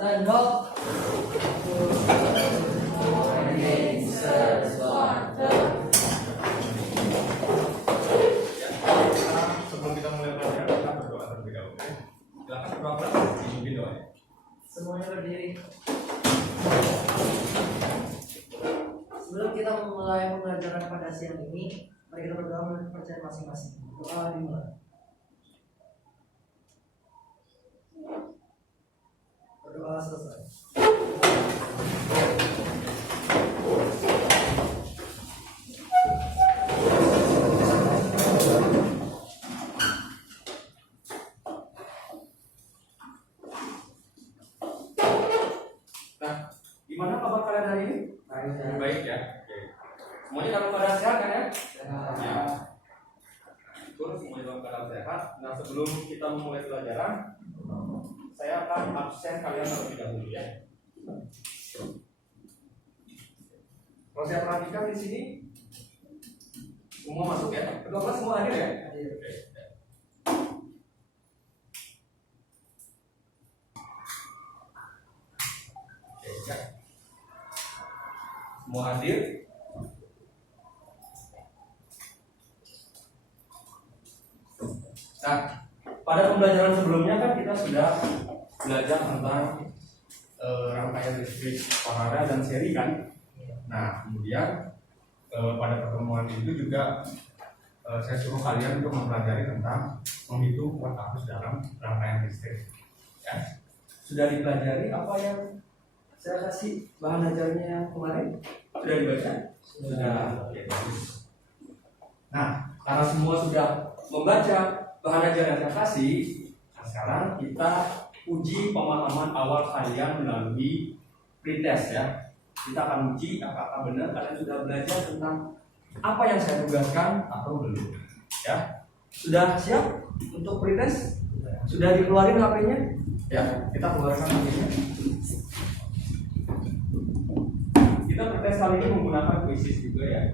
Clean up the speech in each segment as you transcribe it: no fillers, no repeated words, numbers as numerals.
Sendok. Sebelum kita mulai belajar, kita berdoa terlebih dahulu. Silakan berdoa, dipimpin doanya. Semuanya berdiri. Sebelum kita memulai pembelajaran pada siang ini, mari kita berdoa menurut kepercayaan masing-masing. Doa dimulai. Berdoa selesai. Nah, gimana kabar kalian hari ini? Baik ya. Oke. Semuanya dalam keadaan sehat kan ya? Ya. Syukur semuanya dalam keadaan sehat. Nah, sebelum kita memulai pelajaran, saya akan absen kalian terlebih dahulu ya. Kalau saya perhatikan di sini semua masuk ya. Kedua kelas semua hadir ya? Hadir. Oke. Oke, ya. Semua hadir. Nah, pada pembelajaran sebelumnya kan kita sudah belajar tentang rangkaian listrik paralel dan seri kan. Nah, kemudian pada pertemuan itu juga saya suruh kalian untuk mempelajari tentang menghitung kuat arus dalam rangkaian listrik. Ya. Sudah dipelajari apa yang saya kasih bahan ajarnya yang kemarin? Sudah dibaca? Sudah. Oke, bagus. Nah, karena semua sudah membaca bahan ajar yang saya kasih, nah sekarang kita uji pemahaman awal kalian melalui pretest ya. Kita akan uji apakah benar kalian sudah belajar tentang apa yang saya tugaskan atau belum. Ya, sudah siap untuk pretest? Sudah dikeluarin HP-nya? Ya, kita keluarkan HP-nya. Kita pretest kali ini menggunakan quizzes juga ya.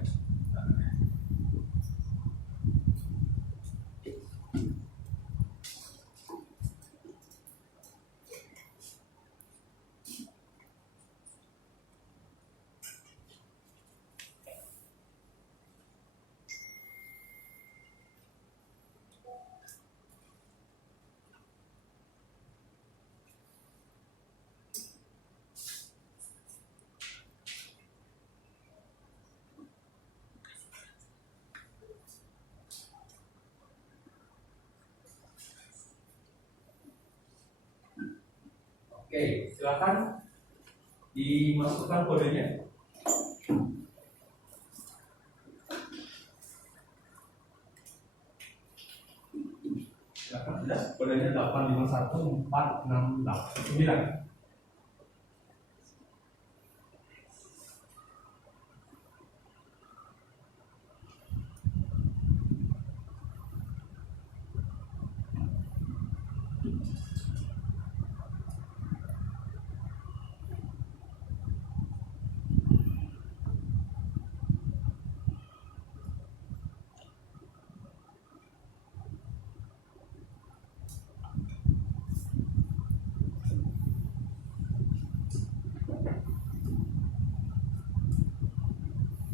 Oke, silakan dimasukkan kodenya. Silakan sudah. Kodenya 851468.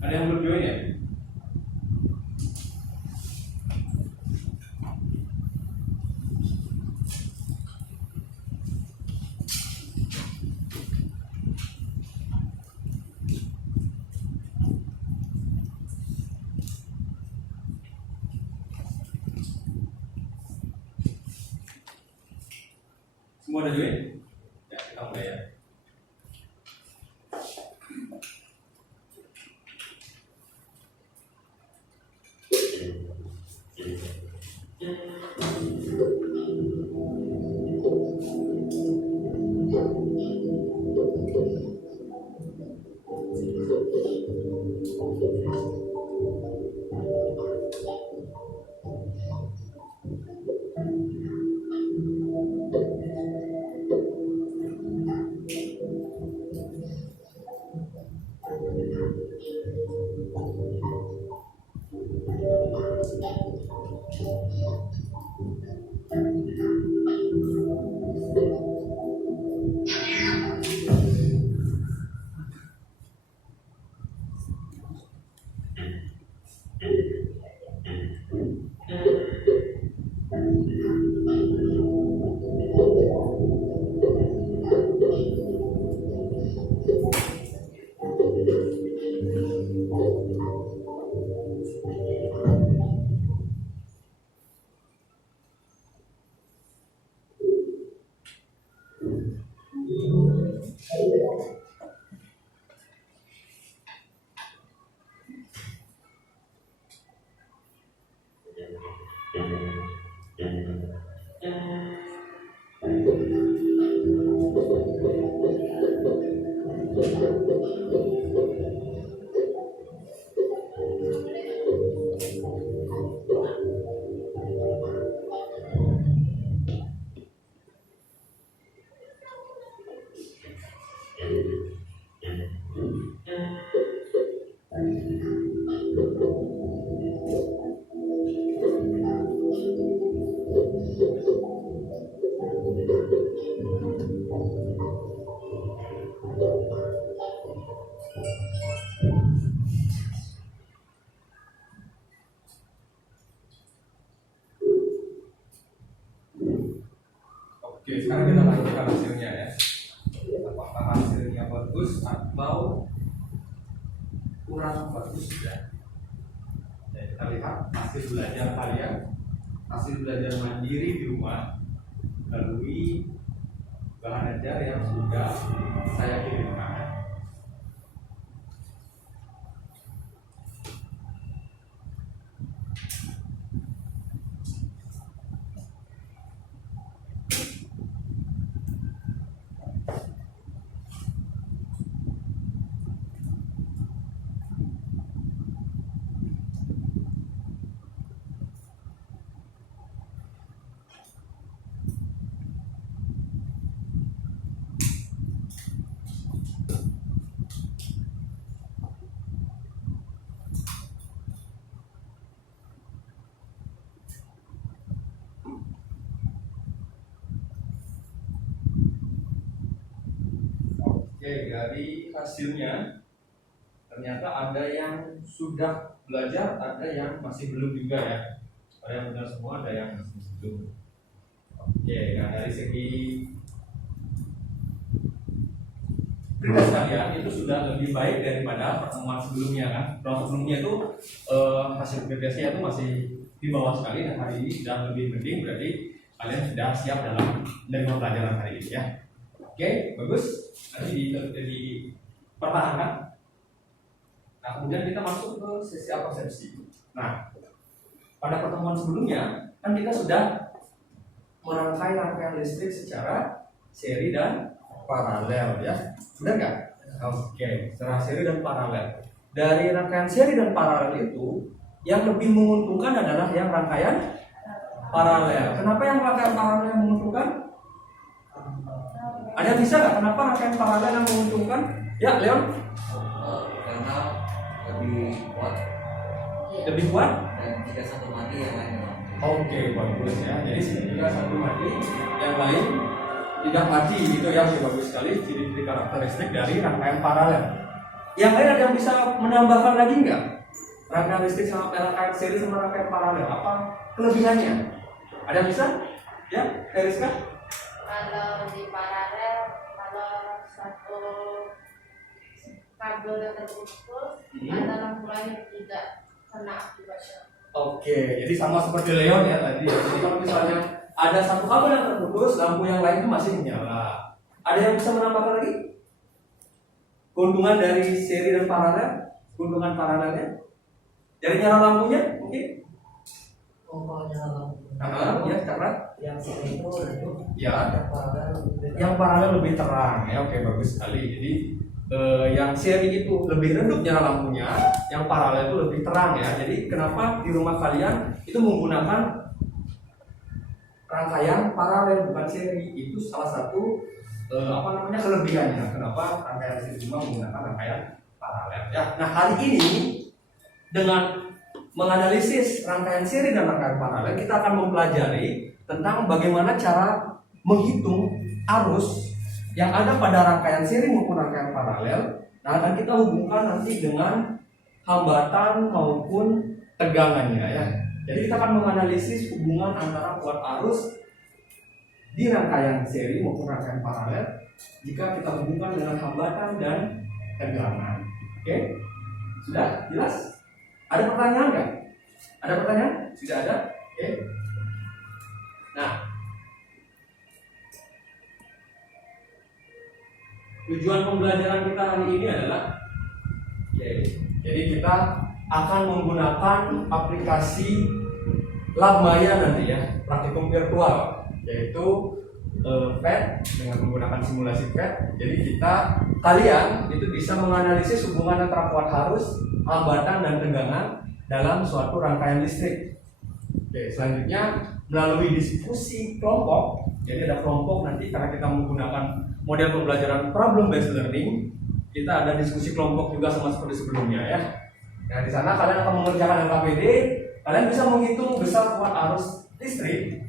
Ada yang belum join ya? Semua udah join? Ya, kita mulai ya. Oke, sekarang kita lanjutkan hasilnya ya. Apakah hasilnya bagus atau kurang bagus ya? Ya, kita lihat hasil belajar kalian, hasil belajar mandiri di rumah melalui bahan ajar yang sudah saya kirimkan. Oke, dari hasilnya ternyata ada yang sudah belajar, ada yang masih belum juga ya. Ada yang benar semua, ada yang masih belum. Oke, nah dari segi proses kalian itu sudah lebih baik daripada pertemuan sebelumnya kan. Pertemuan sebelumnya itu hasil progresnya itu masih di bawah sekali, dan hari ini sudah lebih mending, berarti kalian sudah siap dalam menerima pelajaran hari ini ya. Oke, bagus. Nanti dipertahankan. Nah, kemudian kita masuk ke sesi persepsi. Nah, pada pertemuan sebelumnya kan kita sudah merangkai rangkaian listrik secara seri dan paralel ya. Sudah nggak? Oke, secara seri dan paralel. Dari rangkaian seri dan paralel itu yang lebih menguntungkan adalah yang rangkaian paralel. Kenapa yang rangkaian paralel yang menguntungkan? Ada yang bisa nggak? Kenapa rangkaian paralel yang menguntungkan? Ya, Leon? Karena lebih kuat Lebih kuat? dan jika satu mati yang lain Oke, bagus ya. Jadi jika satu mati, yang lain tidak mati gitu ya. Oke, bagus sekali. Ciri-ciri karakteristik dari rangkaian paralel. Yang lain ada yang bisa menambahkan lagi nggak? Rangkaian listrik sama rangkaian seri sama rangkaian paralel, apa kelebihannya? Ada yang bisa? Ya, Teriska? Kalau di paralel, kalau satu kabel yang terputus, ada lampu lain yang tidak kena akibatnya. Oke, jadi sama seperti Leon ya tadi. Jadi kalau misalnya ada satu kabel yang terputus, lampu yang lain itu masih menyala. Ada yang bisa menambahkan lagi? Keuntungan dari seri dan paralel? Keuntungan paralelnya? Dari nyala lampunya mungkin? Kalau nyala lampu. Ya, karena Yang sini itu redup, ya, yang paralel lebih yang paralel lebih terang ya. Oke, bagus sekali. Jadi yang seri itu lebih redup nyala lampunya, yang paralel itu lebih terang ya. Jadi kenapa di rumah kalian itu menggunakan rangkaian paralel bukan seri? Itu salah satu kelebihannya. Kenapa rangkaian seri cuma menggunakan rangkaian paralel ya. Nah, hari ini dengan menganalisis rangkaian seri dan rangkaian paralel, kita akan mempelajari tentang bagaimana cara menghitung arus yang ada pada rangkaian seri maupun rangkaian paralel. Nah, akan kita hubungkan nanti dengan hambatan maupun tegangannya ya. Jadi kita akan menganalisis hubungan antara kuat arus di rangkaian seri maupun rangkaian paralel jika kita hubungkan dengan hambatan dan tegangan. Oke? Sudah jelas? Ada pertanyaan nggak? Ada pertanyaan? Tidak ada? Oke. Nah, tujuan pembelajaran kita hari ini adalah jadi kita akan menggunakan aplikasi Labmaya nanti ya, praktikum virtual, yaitu PET dengan menggunakan simulasi PET. Jadi kalian itu bisa menganalisis hubungan antara kuat arus, hambatan dan tegangan dalam suatu rangkaian listrik. Oke, selanjutnya melalui diskusi kelompok. Jadi ada kelompok nanti karena kita menggunakan model pembelajaran problem based learning, kita ada diskusi kelompok juga sama seperti sebelumnya ya. Nah, di sana kalian akan mengerjakan LKPD, kalian bisa menghitung besar kuat arus listrik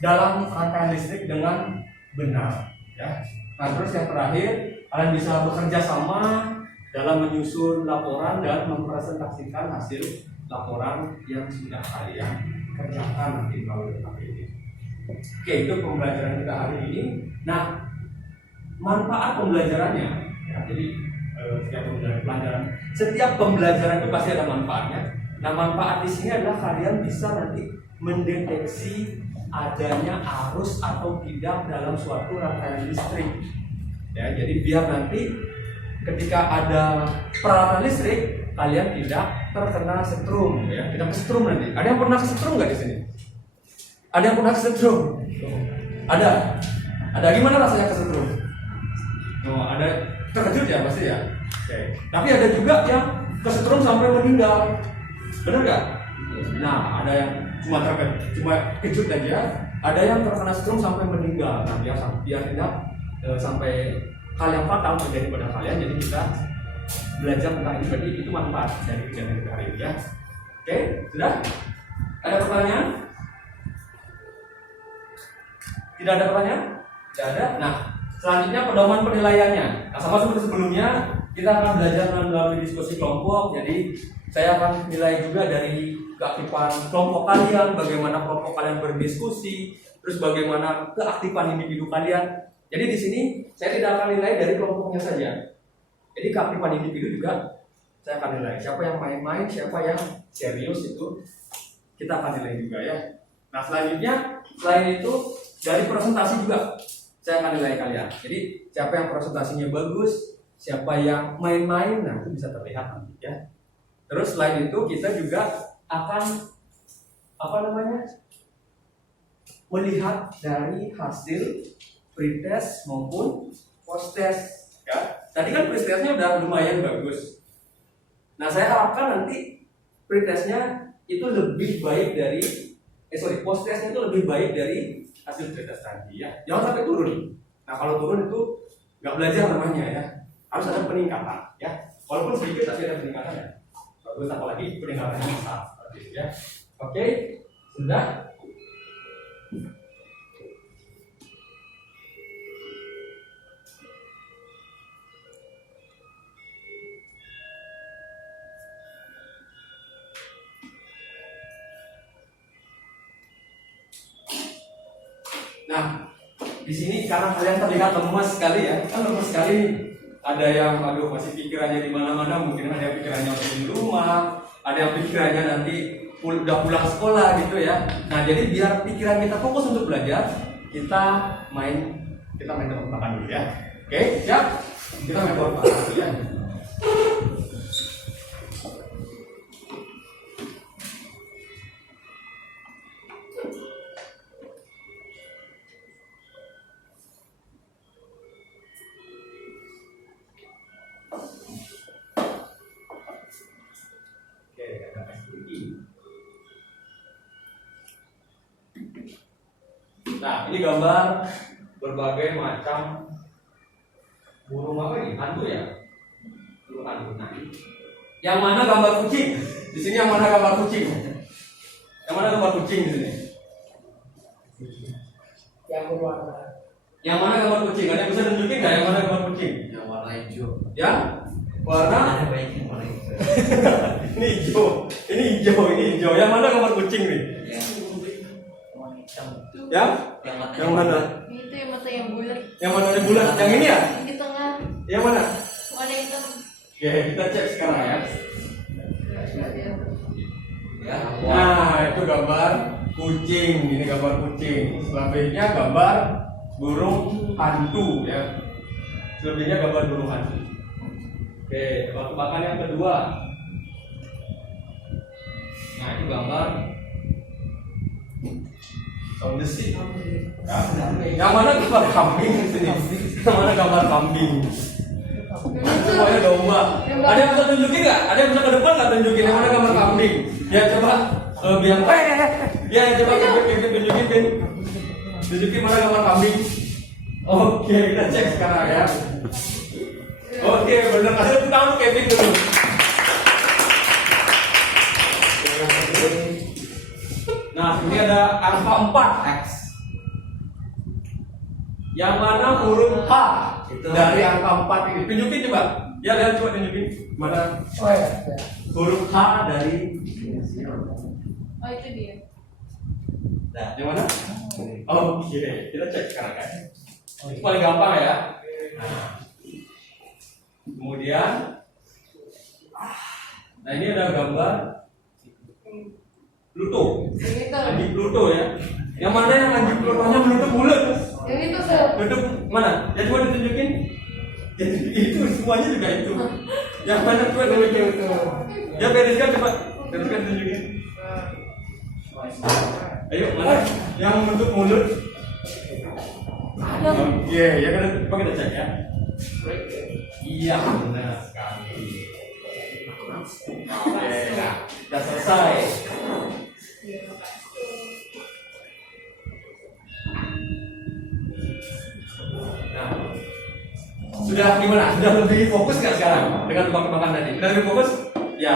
dalam rangkaian listrik dengan benar ya. Nah, terus yang terakhir, kalian bisa bekerja sama dalam menyusun laporan dan mempresentasikan hasil laporan yang sudah kalian kerjakan nanti melalui LKPD. Oke, itu pembelajaran kita hari ini. Nah, manfaat pembelajarannya ya, jadi setiap pembelajaran itu pasti ada manfaatnya. Nah, manfaat di sini adalah kalian bisa nanti mendeteksi adanya arus atau tidak dalam suatu rangkaian listrik. Ya, jadi biar nanti ketika ada peralatan listrik kalian tidak terkena setrum ya. Tidak kesetrum nanti. Ada yang pernah kesetrum nggak di sini? Ada yang pernah kesetrum? Ada. Ada, gimana rasanya kesetrum? Oh, ada terkejut ya pasti ya. Oke. Tapi ada juga yang kesetrum sampai meninggal. Benar nggak? Nah, ada yang cuma kejut aja, ada yang terkena setrum sampai meninggal. Nah, biar tidak sampai hal yang fatal terjadi pada kalian. Jadi kita belajar tentang ini, berarti itu manfaat dari kegiatan kita hari ini ya. Oke, sudah? Ada pertanyaan? Tidak ada pertanyaan? Tidak ada. Nah, selanjutnya pedoman penilaiannya. Nah, sama seperti sebelumnya, kita akan belajar melalui diskusi kelompok. Jadi saya akan nilai juga dari keaktifan kelompok kalian, bagaimana kelompok kalian berdiskusi, terus bagaimana keaktifan individu kalian. Jadi di sini saya tidak akan nilai dari kelompoknya saja. Jadi keaktifan individu juga saya akan nilai. Siapa yang main-main, siapa yang serius itu kita akan nilai juga ya. Nah, selanjutnya selain itu dari presentasi juga saya akan nilai kalian. Jadi siapa yang presentasinya bagus, siapa yang main-main, nah itu bisa terlihat nanti ya. Terus selain itu kita juga akan melihat dari hasil pretest maupun post test ya. Tadi kan pretestnya udah lumayan bagus. Nah, saya harapkan nanti pretestnya itu lebih baik dari post testnya itu lebih baik dari hasil pretest tadi ya. Jangan sampai turun. Nah, kalau turun itu nggak belajar namanya ya. Harus ada peningkatan ya. Walaupun sedikit tapi ada peningkatan ya. Bagus, apalagi peningkatannya besar seperti itu ya. Oke, sudah. Nah, di sini karena kalian terlihat lemas sekali ya, kan lemas sekali nih. Ada yang masih pikirannya di mana-mana, mungkin ada yang pikirannya masih di rumah, ada yang pikirannya nanti udah pulang sekolah gitu ya. Nah, jadi biar pikiran kita fokus untuk belajar, kita main tebak-tebakan dulu ya. Oke, siap? Kita main tebak-tebakan dulu ya. Nah, ini gambar berbagai macam burung apa ini? Hantu ya? Burung hantu. Nah, yang mana gambar kucing? Di sini yang mana gambar kucing? Yang mana gambar kucing di sini? Yang berwarna. Yang mana gambar kucing? Ada yang bisa tunjukin nggak yang mana gambar kucing? Yang warna hijau. Ya? Warna? Ada baik yang warna hijau. Ini hijau. Ini hijau. Ini hijau. Yang mana gambar kucing nih? Warna hitam. Ya? Yang mana? Itu yang mata yang bulat. Yang mana yang bulat? Yang ini ya? Yang di tengah Yang mana? warna hitam. Oke, kita cek sekarang ya. Ya. Nah, itu gambar kucing. Ini gambar kucing. Selanjutnya gambar burung hantu ya. Selebihnya gambar burung hantu. Oke, tebak-tebakan yang kedua. Nah, itu gambar Sound besi. Nah, yang mana gambar kambing di sini? Yang mana gambar kambing? Semuanya domba. Ada yang bisa tunjukin nggak? Ada yang bisa ke depan nggak tunjukin yang mana gambar kambing? Ya coba biar ya coba tunjukin tunjukin mana gambar kambing. Oke, kita cek sekarang ya. Oke, benar. Kasih tepuk tangan Kevin dulu. Nah, ini ada angka 4 X. Yang mana huruf H dari angka 4 ini? Tunjukin coba. Ya, lihat coba tunjukin. Mana Oh ya. huruf H dari Oh itu dia. Nah, yang mana? Oke, kita cek sekarang kan. Itu paling gampang ya. Nah, kemudian, nah ini ada gambar Pluto, Yang itu. anjing Pluto ya. Yang mana yang anjing Plutonya menutup mulut? Yang itu tuh. Menutup mana? Ya coba ditunjukin. Ya, itu semuanya juga itu. Yang mana coba tunjukin? Ya bereskan coba, bereskan tunjukin. Ayo mana? Yang menutup mulut? Oke, ya coba kita cek ya. Iya benar sekali. Oke, nah, sudah selesai. Nah, sudah gimana? Sudah lebih fokus nggak sekarang dengan tebak-tebakan tadi? Sudah lebih fokus? Ya,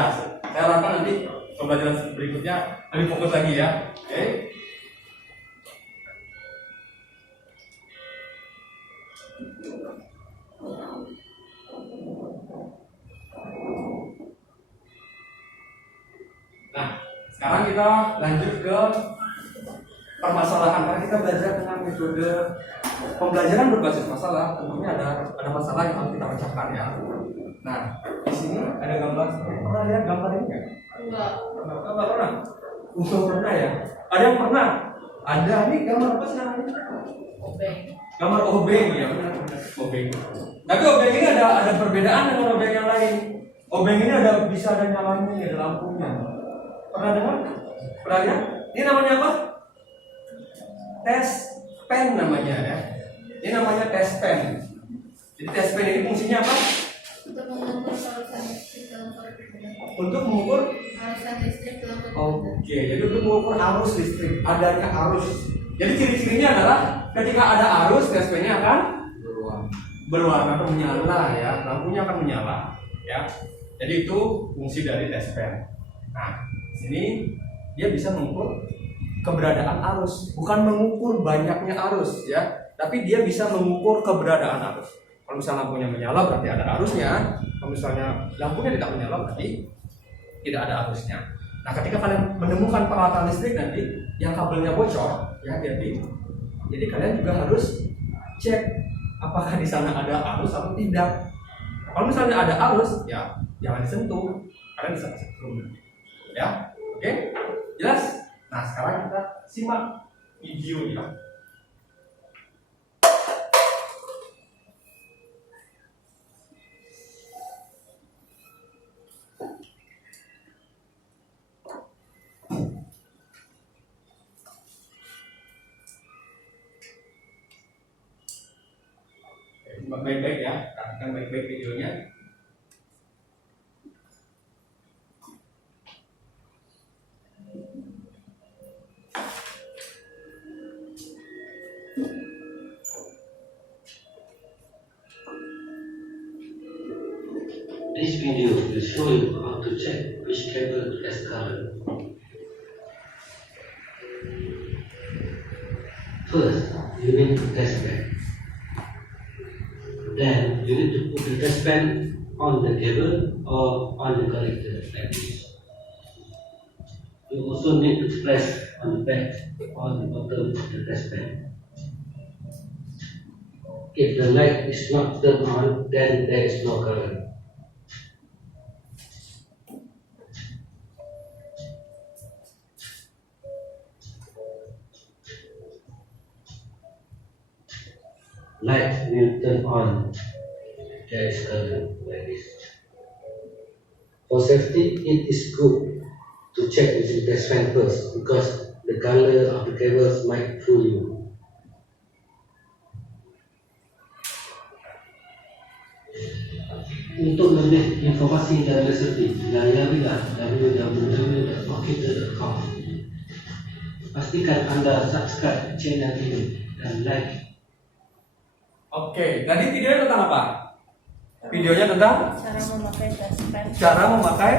saya harapkan nanti pembelajaran berikutnya lebih fokus lagi ya. Oke. Nah, sekarang kita lanjut ke permasalahan. Karena kita belajar dengan metode pembelajaran berbasis masalah, tentunya ada masalah yang harus kita pecahkan ya. Nah, di sini ada gambar. Pernah lihat gambar ini nggak? Enggak. Enggak pernah. Belum pernah ya. Ada yang pernah? Ada nih gambar apa sih namanya? Obeng. Gambar obeng ya, benar. Obeng. Tapi obeng ini ada perbedaan dengan obeng yang lain. Obeng ini bisa ada nyalanya, ada lampunya. Pernah dengar? Pernah lihat? Ini namanya apa? Tes pen namanya ya. Ini namanya tes pen. Jadi tes pen ini fungsinya apa? Untuk mengukur halusan listrik dalam suatu benda. Untuk mengukur. Halusan listrik dalam suatu benda. Oke, jadi untuk mengukur arus listrik, adanya arus. Jadi ciri-cirinya adalah ketika ada arus, tes pennya akan berwarna atau menyala ya, lampunya akan menyala ya. Jadi itu fungsi dari tes pen. Nah, di sini dia bisa mengukur keberadaan arus, bukan mengukur banyaknya arus ya, tapi dia bisa mengukur keberadaan arus. Kalau misalnya lampunya menyala berarti ada arusnya. Kalau misalnya lampunya tidak menyala berarti tidak ada arusnya. Nah, ketika kalian menemukan peralatan listrik nanti yang kabelnya bocor, ya jadi kalian juga harus cek apakah di sana ada arus atau tidak. Kalau misalnya ada arus, ya jangan disentuh, kalian bisa kesetrum. Ya, oke, jelas. Nah, sekarang kita simak videonya. Simak baik-baik ya, perhatikan baik-baik videonya. This video will show you how to check which cable has current. First, you need to test pen. Then, you need to put the test pen on the cable or on the connector like this. You also need to press on the back or the bottom of the test pen. If the light is not turned on, then there is no current. Light will turn on. There is current like this. For safety, it is good to check with the test fan first because the color of the cables might fool you. Untuk lebih informasi dan resepi, layarilah www.okita.com. Pastikan Anda subscribe channel ini dan like. Oke, tadi videonya tentang apa? Videonya tentang Cara memakai dashpan. cara memakai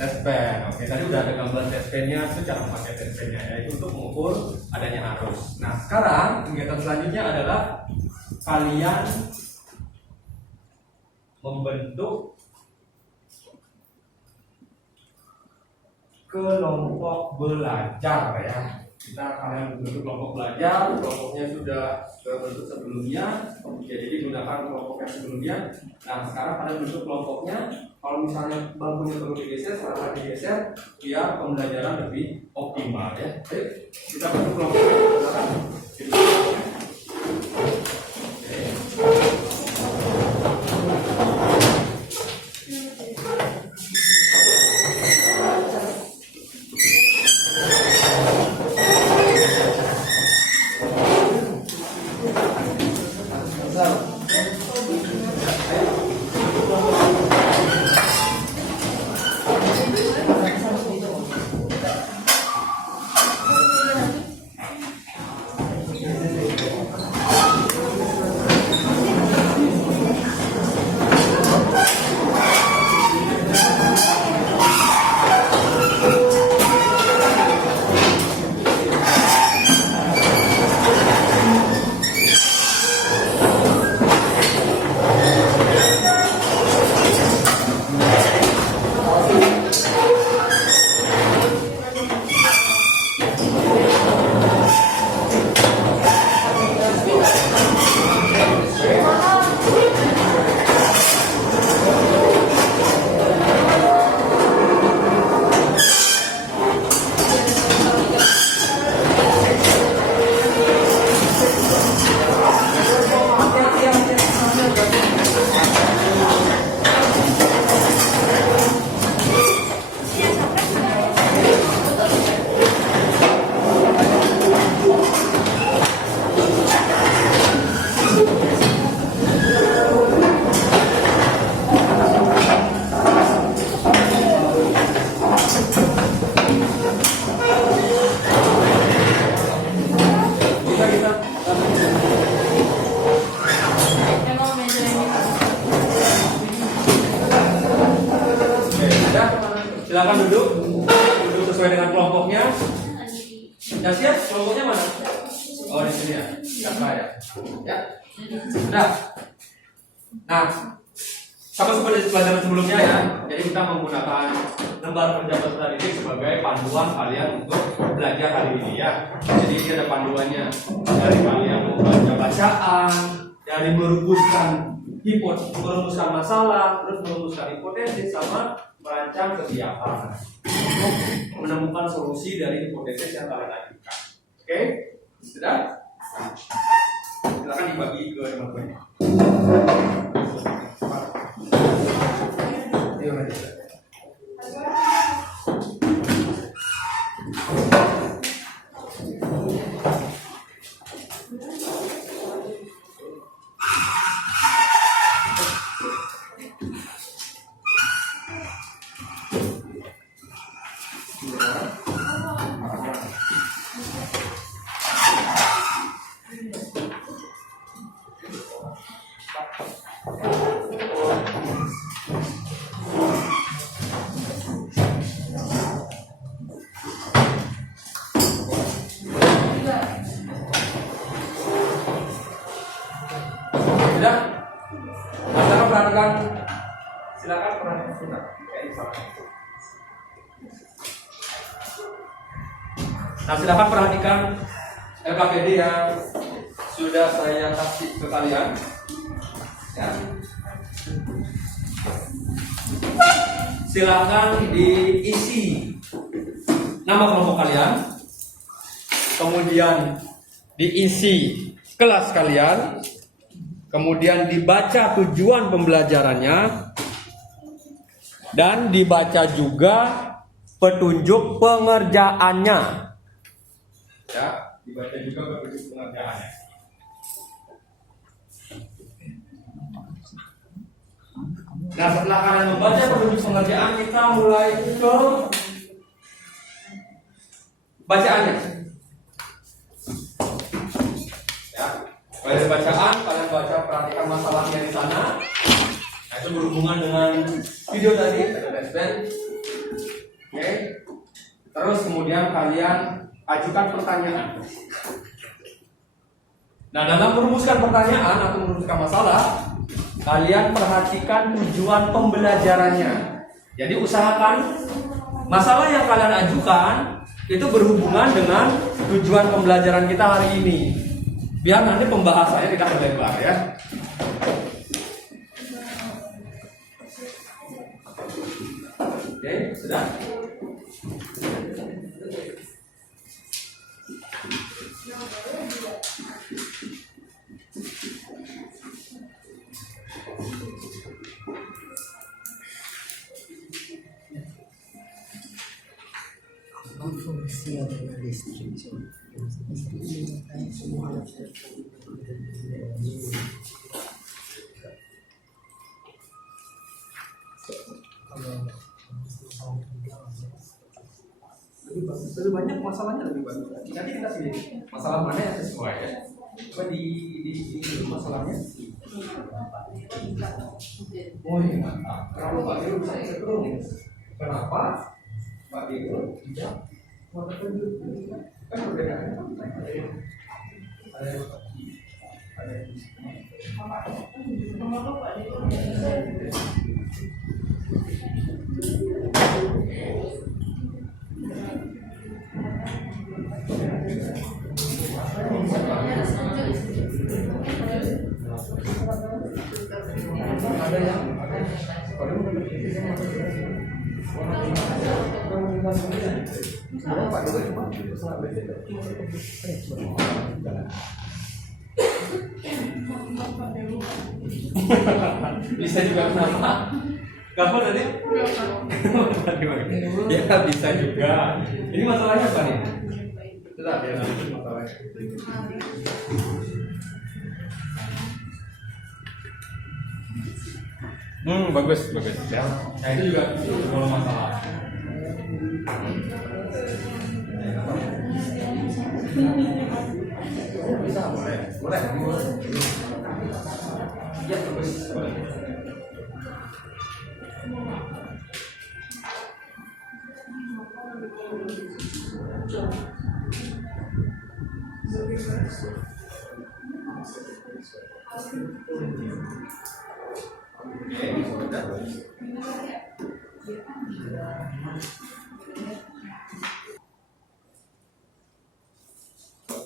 dashpan. Oke, tadi udah ada gambar dashpan-nya, itu cara memakai dashpan-nya, yaitu untuk mengukur adanya arus. Nah, sekarang kegiatan selanjutnya adalah kalian membentuk kelompok belajar ya. Kalian membentuk kelompok belajar, kelompoknya sudah terbentuk sebelumnya, jadi digunakan kelompok yang sebelumnya. Nah, sekarang kalian bentuk kelompoknya. Kalau misalnya bangkunya perlu digeser, silahkan digeser biar pembelajaran lebih optimal ya. Ayo kita bentuk kelompoknya. Silakan. Silakan duduk sesuai dengan kelompoknya. Ya siap, kelompoknya mana? Oh di sini ya, siapa ya? Ya, sudah. Nah, sama seperti pelajaran sebelumnya ya. Jadi kita menggunakan lembar kerja peserta didik sebagai panduan kalian untuk belajar hari ini ya. Jadi ini ada panduannya dari kalian membaca bacaan, dari merumuskan masalah, terus merumuskan hipotesis sama merancang kegiatan untuk menemukan solusi dari hipotesis yang kalian ajukan. Oke, sudah? Nah, silakan dibagi ke teman-teman. Ayo lanjut. Sudah? Silakan perhatikan. Silakan perhatikan. Sudah. Nah, silakan perhatikan LKPD yang sudah saya kasih ke kalian. Ya. Silakan diisi nama kelompok kalian, kemudian diisi kelas kalian, kemudian dibaca tujuan pembelajarannya, dan dibaca juga petunjuk pengerjaannya. Ya, Dibaca juga petunjuk pengerjaannya. Nah, setelah kalian membaca petunjuk pengerjaan, kita mulai ke bacaannya. Ya, pada bacaan kalian baca, perhatikan masalahnya di sana. Nah, itu berhubungan dengan video tadi, ada dashboard. Oke. Terus kemudian kalian ajukan pertanyaan. Nah, dalam merumuskan pertanyaan atau merumuskan masalah, kalian perhatikan tujuan pembelajarannya. Jadi usahakan masalah yang kalian ajukan itu berhubungan dengan tujuan pembelajaran kita hari ini. Biar nanti pembahasannya tidak melebar ya. Oke, sudah? Fungsi adalah deskripsi. Semua lebih banyak masalahnya lebih banyak. Nanti kita pilih masalah mana yang sesuai ya. Coba di masalahnya. Oh iya mantap. Kenapa Pak Dewo bisa setrum? Kenapa Pak Dewo tidak melakukan itu? Kan perbedaannya ada yang bisa juga kenapa? Kenapa tadi? Ya bisa juga. Ini masalahnya apa nih? Sudah ya nanti masalahnya. Bagus ya. Nah itu juga kalau masalah. Bisa boleh. Ya bagus. Boleh.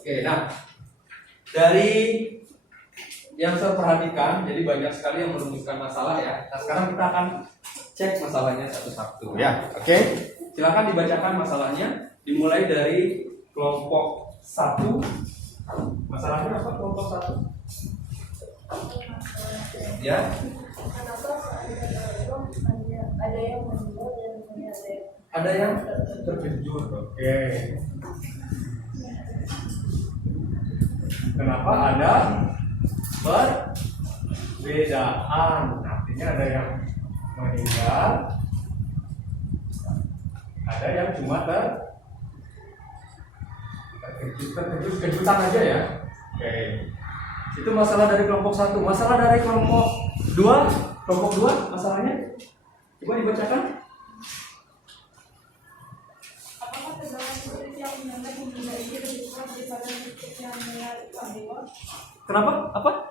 Oke, nah dari yang saya perhatikan, jadi banyak sekali yang merumuskan masalah ya. Nah sekarang kita akan cek masalahnya satu-satu ya. Oke, silakan dibacakan masalahnya. Dimulai dari kelompok 1. Masalahnya apa kelompok 1? Ya. Ada yang terkejut. Oke. Kenapa ada perbedaan? Artinya ada yang meninggal, ada yang cuma terkejut-kejutan aja ya. Oke. Itu masalah dari kelompok 1. Masalah dari kelompok 2. Kelompok 2 masalahnya coba dibacakan. Apakah terdapat listrik yang menyengat hingga ini lebih kuat daripada listrik yang menyengat Pak Dewo? Kenapa? Apa?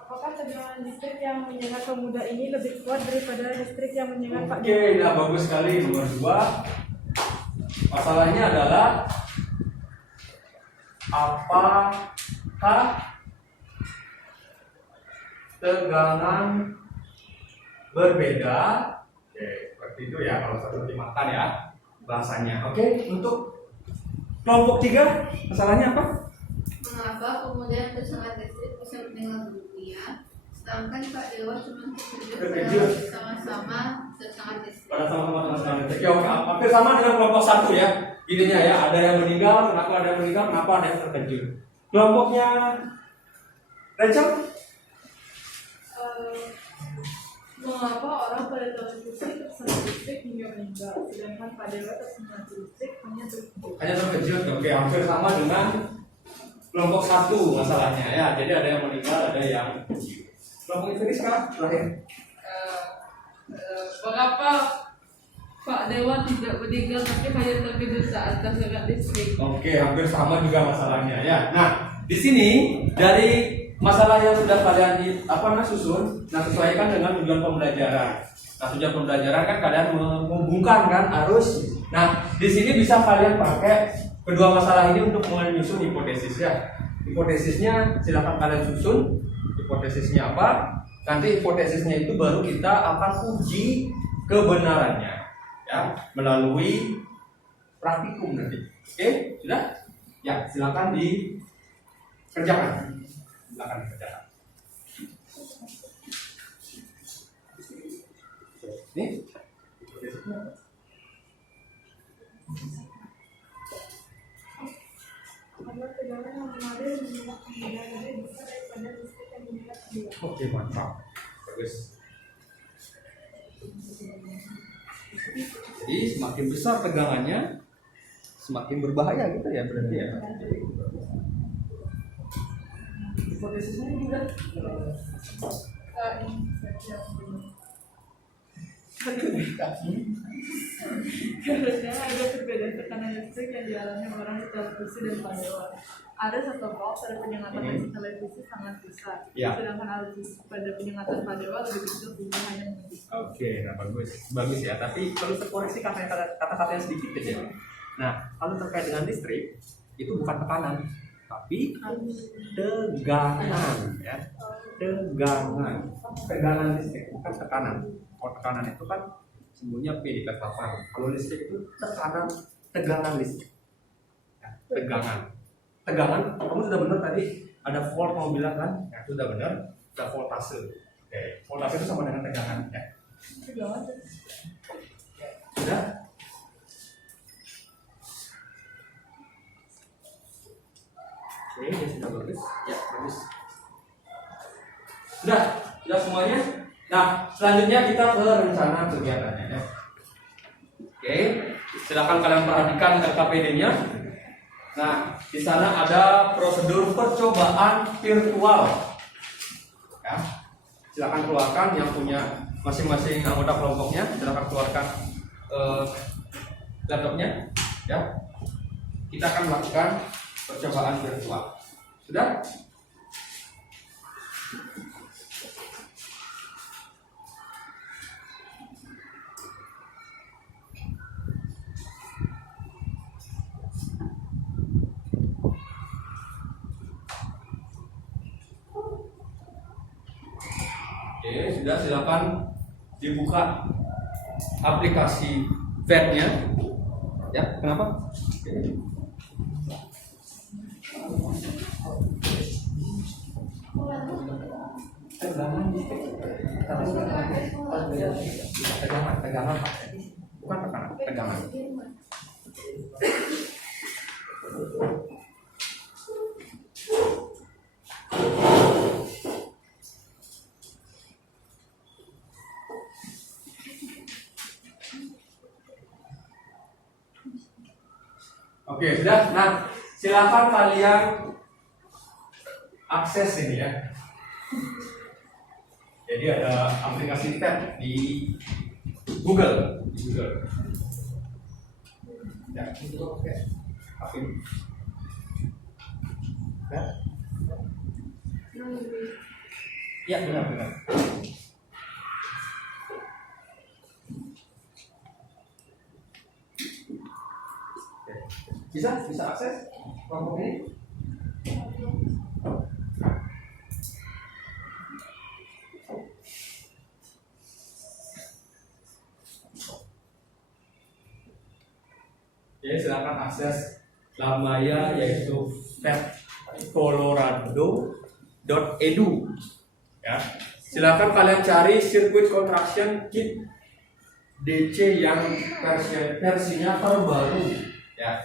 Apakah tegangan listrik yang menyengat pemuda ini lebih kuat daripada listrik yang menyengat Pak Dewo? Oke, nah bagus sekali. Nomor 2. Masalahnya adalah apakah tegangan berbeda? Oke, seperti itu ya kalau satu dimakan ya bahasanya. Oke, untuk kelompok 3 masalahnya apa? Mengapa kemudian tersengat listrik bisa meninggal dunia, sedangkan Pak Dewa cuma terkejut sama-sama tersengat listrik? Pada sama-sama tersengat listrik. Ya, oke, hampir sama dengan kelompok 1 ya. Intinya ya, ada yang meninggal, kenapa ada yang meninggal, kenapa ada yang terkejut. Kelompoknya Rachel? Mengapa orang pada televisi tersengat listrik hingga meninggal, sedangkan Pak Dewa tersengat listrik hanya terkejut? Hanya terkejut, oke, hampir sama dengan kelompok 1 masalahnya ya. Jadi ada yang meninggal, ada yang terkejut. Kelompok ini sekarang terakhir. Mengapa Pak Dewa tidak meninggal tapi hanya terkejut saat tersengat listrik? Oke, hampir sama juga masalahnya ya. Nah, di sini dari masalah yang sudah kalian susun, nah sesuaikan dengan tujuan pembelajaran. Nah, tujuan pembelajaran kan kalian menghubungkan kan arus. Nah, di sini bisa kalian pakai kedua masalah ini untuk menyusun hipotesis ya. Hipotesisnya silakan kalian susun. Hipotesisnya apa? Nanti hipotesisnya itu baru kita akan uji kebenarannya ya melalui praktikum nanti. Oke, sudah? Ya, silakan dikerjakan. Silakan dikerjakan. Ini hipotesisnya apa? Karena tegangan yang mengalir menolak kemudian lebih besar daripada listrik yang menyala kedua. Oke, mantap. Bagus. Jadi semakin besar tegangannya, semakin berbahaya gitu ya berarti ya. Hipotesisnya juga. Karena ada perbedaan tekanan listrik yang dialami orang di televisi dan Pak Dewa. Ada satu box pada penyengatan listrik televisi sangat besar, Ya. sedangkan arus pada penyengatan Pak Dewa lebih kecil sehingga hanya menembus. Oke, nah bagus ya. Tapi perlu terkoreksi kata-katanya sedikit aja. Nah, kalau terkait dengan listrik itu bukan tekanan, tapi tegangan ya. Tegangan listrik bukan tekanan. Kalau tekanan itu kan sembunyinya P di kelas 8. Kalau listrik itu tegangan listrik. Ya, tegangan. Kamu sudah benar tadi ada volt kamu bilang kan? Ya, itu sudah benar. Ada voltase. Oke, voltase itu sama dengan tegangan ya. Sudah? Oke, ya sudah bagus. Ya, bagus. Sudah semuanya. Nah, selanjutnya kita ke rencana kegiatannya ya. Oke, silakan kalian perhatikan KKPD-nya. Nah, di sana ada prosedur percobaan virtual. Ya, silakan keluarkan yang punya masing-masing anggota kelompoknya. Silakan keluarkan laptopnya. Ya, kita akan melakukan percobaan virtual. Sudah? Oke, sudah, silakan dibuka aplikasi VET-nya. Ya, kenapa? Tegangan, bukan tekanan, tegangan. Oke, sudah. Nah, silakan kalian akses ini ya. Jadi ada aplikasi tab di Google. Ya, itu oke. Oke. Ya, benar. Bisa akses kelompok ini? Oke, silakan akses lamanya yaitu colorado.edu. Ya, silakan kalian cari circuit contraction kit DC yang versinya terbaru Ya.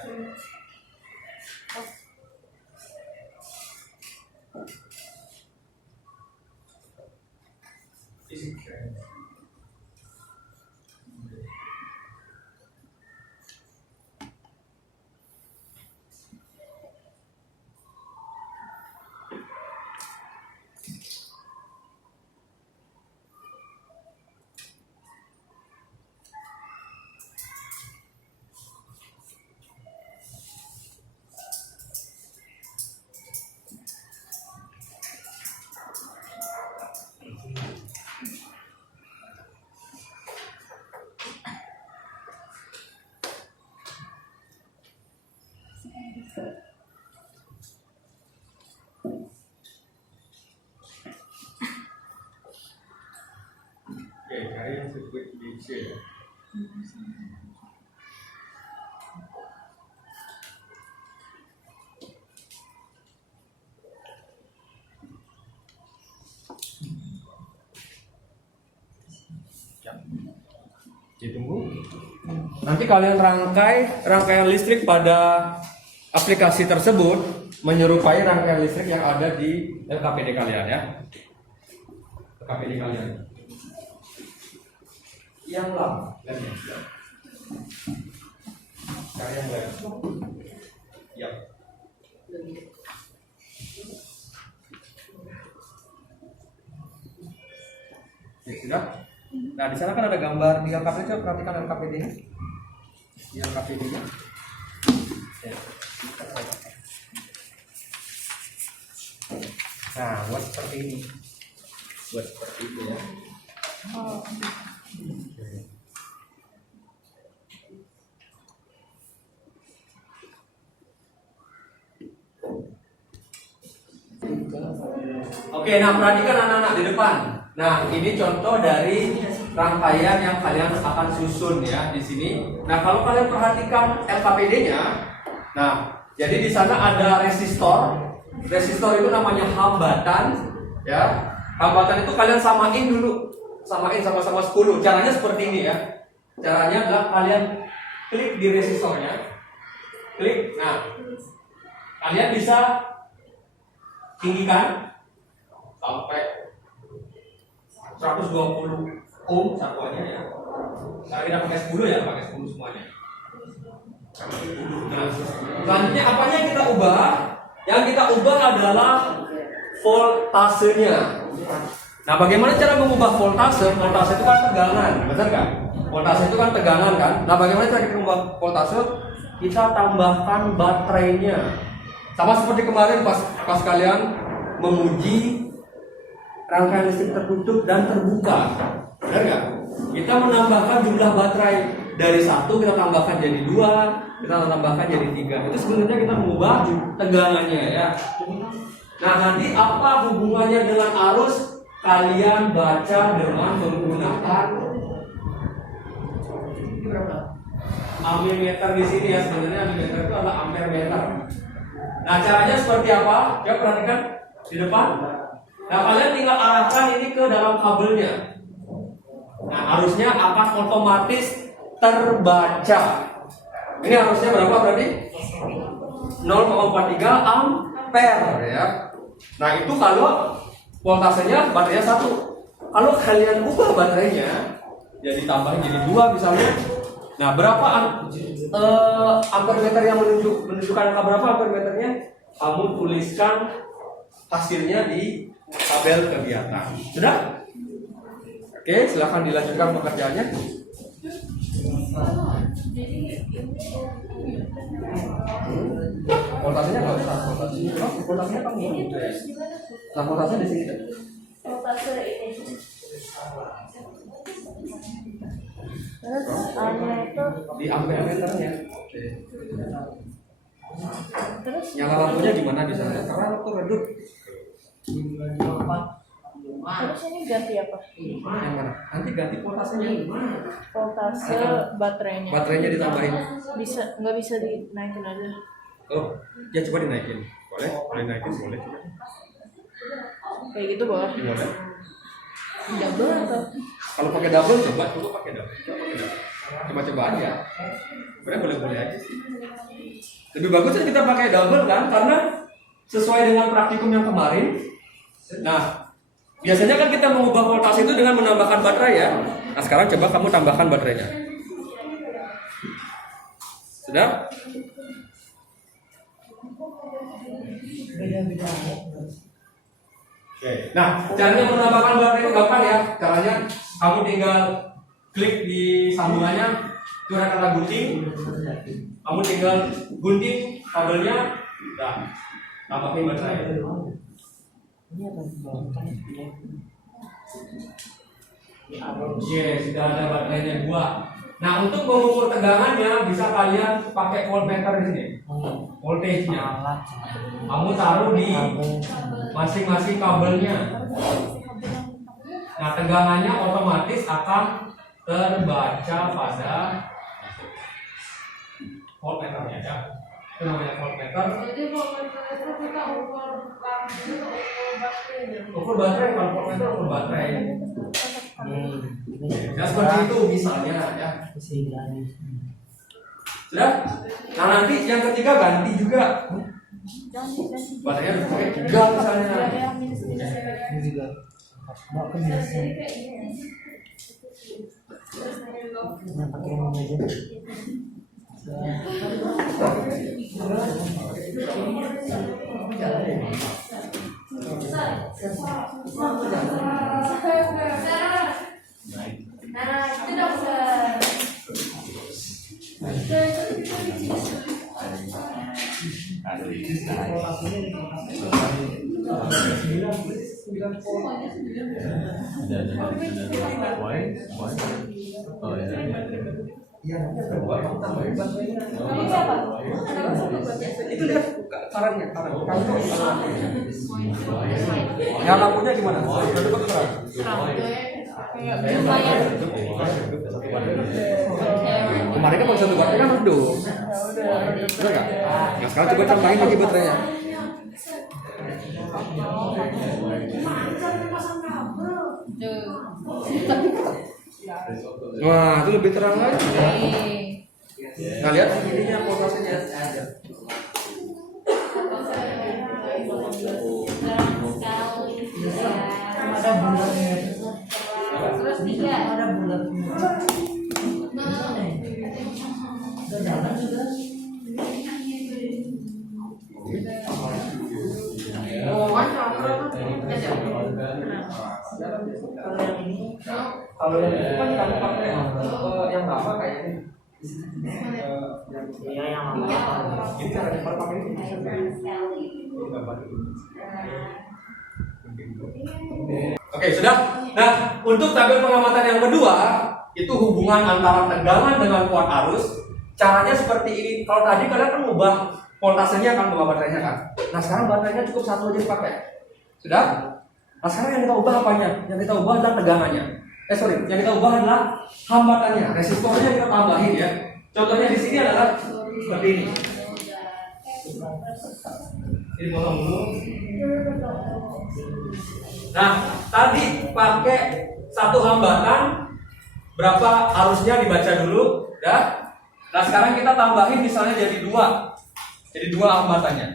Oke, cari yang sirkuit DC ya. Ditunggu. Nanti kalian rangkaian listrik pada aplikasi tersebut menyerupai rangkaian listrik yang ada di LKPD kalian ya. LKPD kalian. Yang lama, cari yang lain. Ya. Ya, sudah. Nah, di sana kan ada gambar di LKPD, coba perhatikan LKPD-nya. Di LKPD-nya. Ya. Nah, buat seperti ini. Buat seperti itu ya. Oh. Oke, nah perhatikan anak-anak di depan. Nah, ini contoh dari rangkaian yang kalian akan susun ya di sini. Nah, kalau kalian perhatikan LKPD-nya, nah, jadi di sana ada resistor. Resistor itu namanya hambatan, ya. Hambatan itu kalian samain dulu, samain sama-sama 10. Caranya seperti ini ya. Caranya adalah kalian klik di resistornya, klik. Nah, kalian bisa tinggikan sampai 120 ohm satuannya ya. Sekarang kita pakai 10 ya, pakai 10 semuanya. Nah, selanjutnya apanya yang kita ubah? Yang kita ubah adalah voltasenya. Nah, bagaimana cara mengubah voltase? Voltase itu kan tegangan, benar kan? Voltase itu kan tegangan kan? Nah, bagaimana cara kita mengubah voltase? Kita tambahkan baterainya. Sama seperti kemarin pas kalian memuji rangkaian listrik tertutup dan terbuka, benar nggak? Kita menambahkan jumlah baterai dari 1 kita tambahkan jadi 2, kita tambahkan jadi 3. Itu sebenarnya kita mengubah tegangannya ya. Nah, nanti apa hubungannya dengan arus? Kalian baca dengan menggunakan ammeter di sini ya. Sebenarnya ammeter itu adalah ampere meter. Nah, caranya seperti apa? Ya, perhatikan di depan. Nah, kalian tinggal arahkan ini ke dalam kabelnya. Nah, arusnya akan otomatis terbaca. Ini arusnya berapa berarti? 0,43 ampere ya. Nah, itu kalau voltasenya baterainya 1. Kalau kalian ubah baterainya jadi tambahin jadi 2 misalnya. Nah, berapa ampere meter yang menunjukkan angka berapa ampere meternya? Kamu tuliskan hasilnya di tabel kegiatan. Sudah? Oke, silakan dilanjutkan pekerjaannya. Voltasenya nggak usah, voltasenya kamu gitu ya. Nah, voltasenya di sini. Voltase ini. Terus ammeter. Di ampere meternya. Oke. Terus Nyala lampunya di mana di sana? Karena waktu redup. terus ini ganti apa? Yang mana? Nanti ganti voltasenya. Voltase baterainya. Baterainya ditambahin. Nggak bisa dinaikin aja. Oh, ya coba dinaikin. Boleh? Boleh naikin, boleh. Kayak gitu boleh. Boleh. Double atau? Kalau pakai double coba pakai double. Coba pakai double. Coba-coba aja. Boleh-boleh aja sih. Lebih bagus kan kita pakai double kan, karena sesuai dengan praktikum yang kemarin. Nah, biasanya kan kita mengubah voltase itu dengan menambahkan baterai ya. Nah, sekarang coba kamu tambahkan baterainya. Sudah? Beda-beda. Oke. Nah, caranya menambahkan baterai itu gampang ya. Caranya kamu tinggal klik di sambungannya, itu ada kata gunting. Kamu tinggal gunting kabelnya, nah, tambahin baterai. Ini apa dibawakan ya? Oke, sudah ada baterainya 2. Nah, untuk mengukur tegangannya bisa kalian pakai voltmeter di sini. Voltage-nya. Kamu taruh di masing-masing kabelnya. Nah, tegangannya otomatis akan terbaca pada voltmeternya ya. Itu namanya voltmeter. Jadi voltmeter itu kita ukur lampu, ukur baterai. Ukur baterai, kalau voltmeter ukur baterai. Ya seperti itu misalnya ya. Sudah? Nah nanti yang ketiga ganti juga. Baterainya harus pakai 3 misalnya. Ini juga. Mau ke minusnya. Nah, pakai yang ini aja. Nah, itu dokter. Iya, Itu lihat karangnya, karang. Yang lampunya gimana? Kemarin kan satu baterai kan redup. Udah nggak? Nah sekarang coba tambahin lagi baterainya. Wah itu lebih terang lagi. Nah lihat ininya voltasenya. ada bulatnya. Terus 3. Ada bulatnya. Sudah jalan sudah. Kalau yang ini, Kalau yang itu kan kamu pakai yang lama kayaknya. iya yang lama. Ini caranya kalau pakai ini bisa Oke, sudah. Nah, untuk tabel pengamatan yang kedua, itu hubungan antara tegangan dengan kuat arus. Caranya seperti ini. Kalau tadi kalian kan ubah voltasenya kan, ubah baterainya kan. Nah, sekarang baterainya cukup satu aja dipakai. Sudah? Nah, sekarang yang kita ubah apanya? Yang kita ubah adalah tegangannya. Yang kita ubah adalah hambatannya. Resistornya kita tambahin ya. Contohnya di sini adalah seperti ini. Ini potong dulu. Nah, tadi pakai satu hambatan, berapa arusnya dibaca dulu, ya. Nah, sekarang kita tambahin misalnya jadi 2. Jadi 2 hambatannya.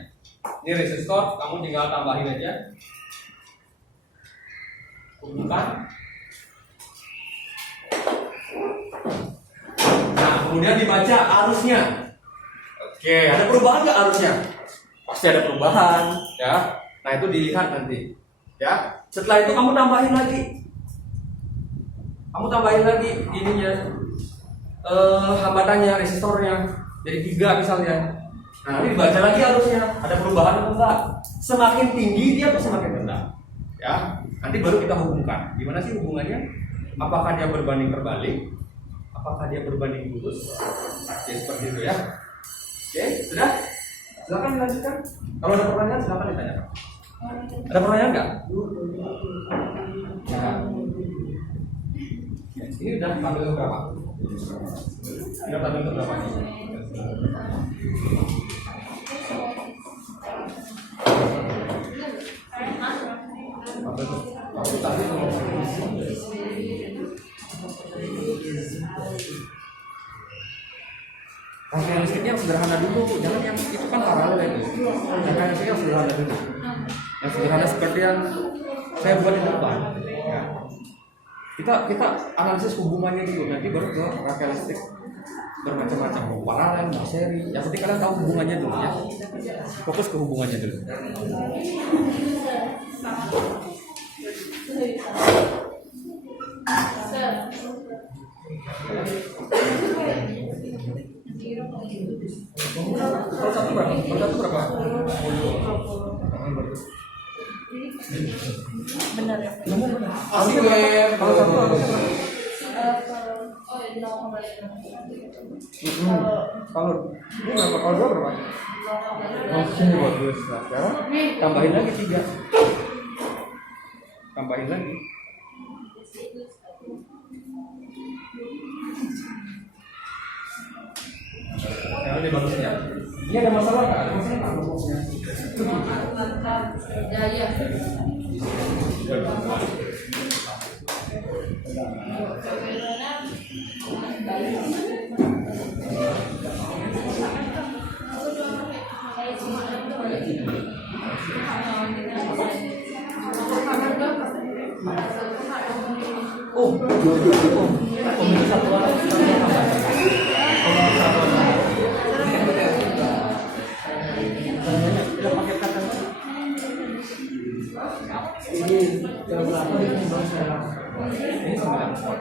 Ini resistor, kamu tinggal tambahin aja. Hubungkan. Nah, kemudian dibaca arusnya. Oke, ada perubahan nggak arusnya? Pasti ada perubahan, ya. Nah, itu dilihat nanti. Ya, setelah itu kamu tambahin lagi. Kamu tambahin lagi ininya, hambatannya, resistornya, jadi 3 misalnya. Nah, nanti dibaca lagi arusnya, ada perubahan atau enggak? Semakin tinggi dia atau semakin rendah? Ya, nanti baru kita hubungkan. Gimana sih hubungannya? Apakah dia berbanding terbalik? Apakah dia berbanding lurus? Ya, seperti itu ya. Oke, sudah? Silakan dilanjutkan. Kalau ada pertanyaan, silakan ditanyakan. Ada pertanyaan nggak? Nah. Ini udah tabel berapa? Udah tabel berapa nih? rangkaian listriknya yang sederhana dulu, jangan yang itu kan paralel itu. Rangkaian listriknya yang sederhana dulu. Yang sederhana seperti yang saya buat di depan. Ya. Kita analisis hubungannya dulu, nanti baru ke rangkaian listrik bermacam-macam, mau paralel, mau seri. Yang penting kalian tahu hubungannya dulu ya. Fokus ke hubungannya dulu. Kalau satu berapa? Benar ya. Asik web. Kalau satu apa? Kalau ini berapa? Kalau dua berapa? Oh, sini bagus. Nah, sekarang tambahin lagi 3. Tambahin lagi. Ya, ini bagusnya. Ini ada masalah nggak? Ada masalah nggak rumusnya? Ya, iya. Oh, ini satu orang. Ini jam berapa ini baru saya lakukan. Ini 9 volt.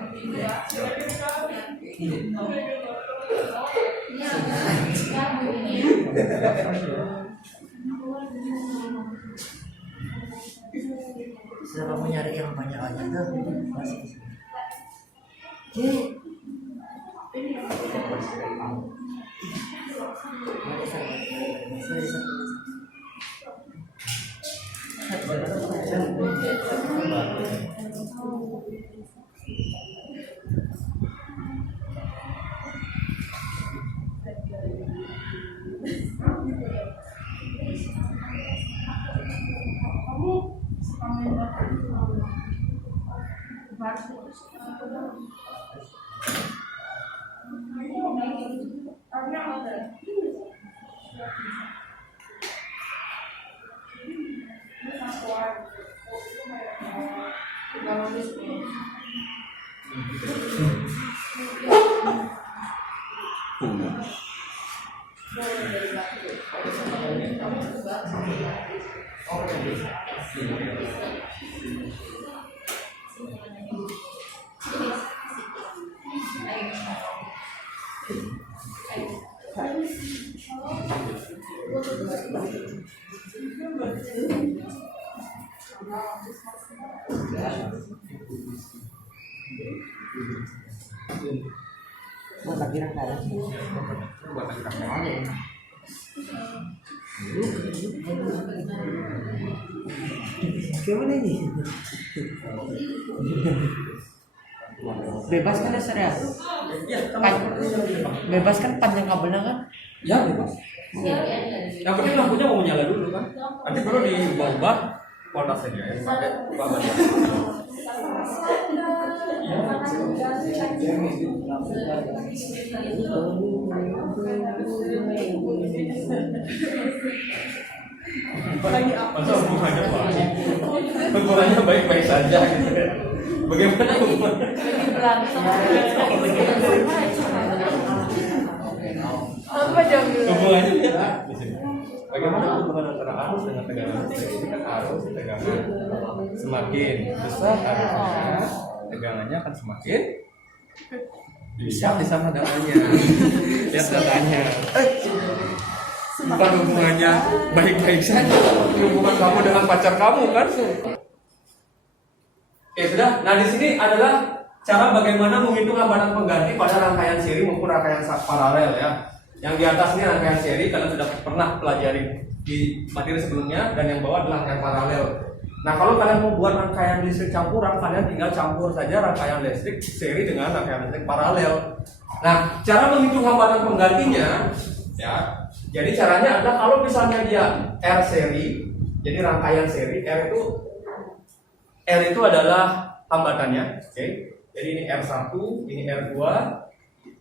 Setelah kamu nyari yang banyak aja tuh masih. Oke. Buat lagi rangkaian. Buat lagi rangkaian. Gimana ini? Bebas kan dasar ya? Bebas kan panjang kabelnya kan? Ya, bebas. Yang penting lampunya mau nyala dulu kan. Nanti baru diubah-ubah voltasenya ya. Pakai babak. Masa hubungannya baik? Hubungannya baik-baik saja gitu. Bagaimana hubungannya? Hubungannya ya. Bagaimana hubungan antara arus dengan tegangan listrik? Ini kan arus tegangan semakin besar arusnya, tegangannya akan semakin bisa di sana datanya. Lihat datanya. Bukan hubungannya baik-baik saja, hubungan kamu dengan pacar kamu kan? Oke, sudah. Nah, di sini adalah cara bagaimana menghitung hambatan pengganti pada rangkaian seri maupun rangkaian paralel ya. Yang di atas ini rangkaian seri, kalian sudah pernah pelajari di materi sebelumnya, dan yang bawah adalah rangkaian paralel. Nah, kalau kalian mau buat rangkaian listrik campuran, kalian tinggal campur saja rangkaian listrik seri dengan rangkaian listrik paralel. Nah, cara menghitung hambatan penggantinya, ya. Jadi caranya adalah kalau misalnya dia R seri, jadi rangkaian seri, R itu adalah hambatannya, oke. Jadi ini R1, ini R2,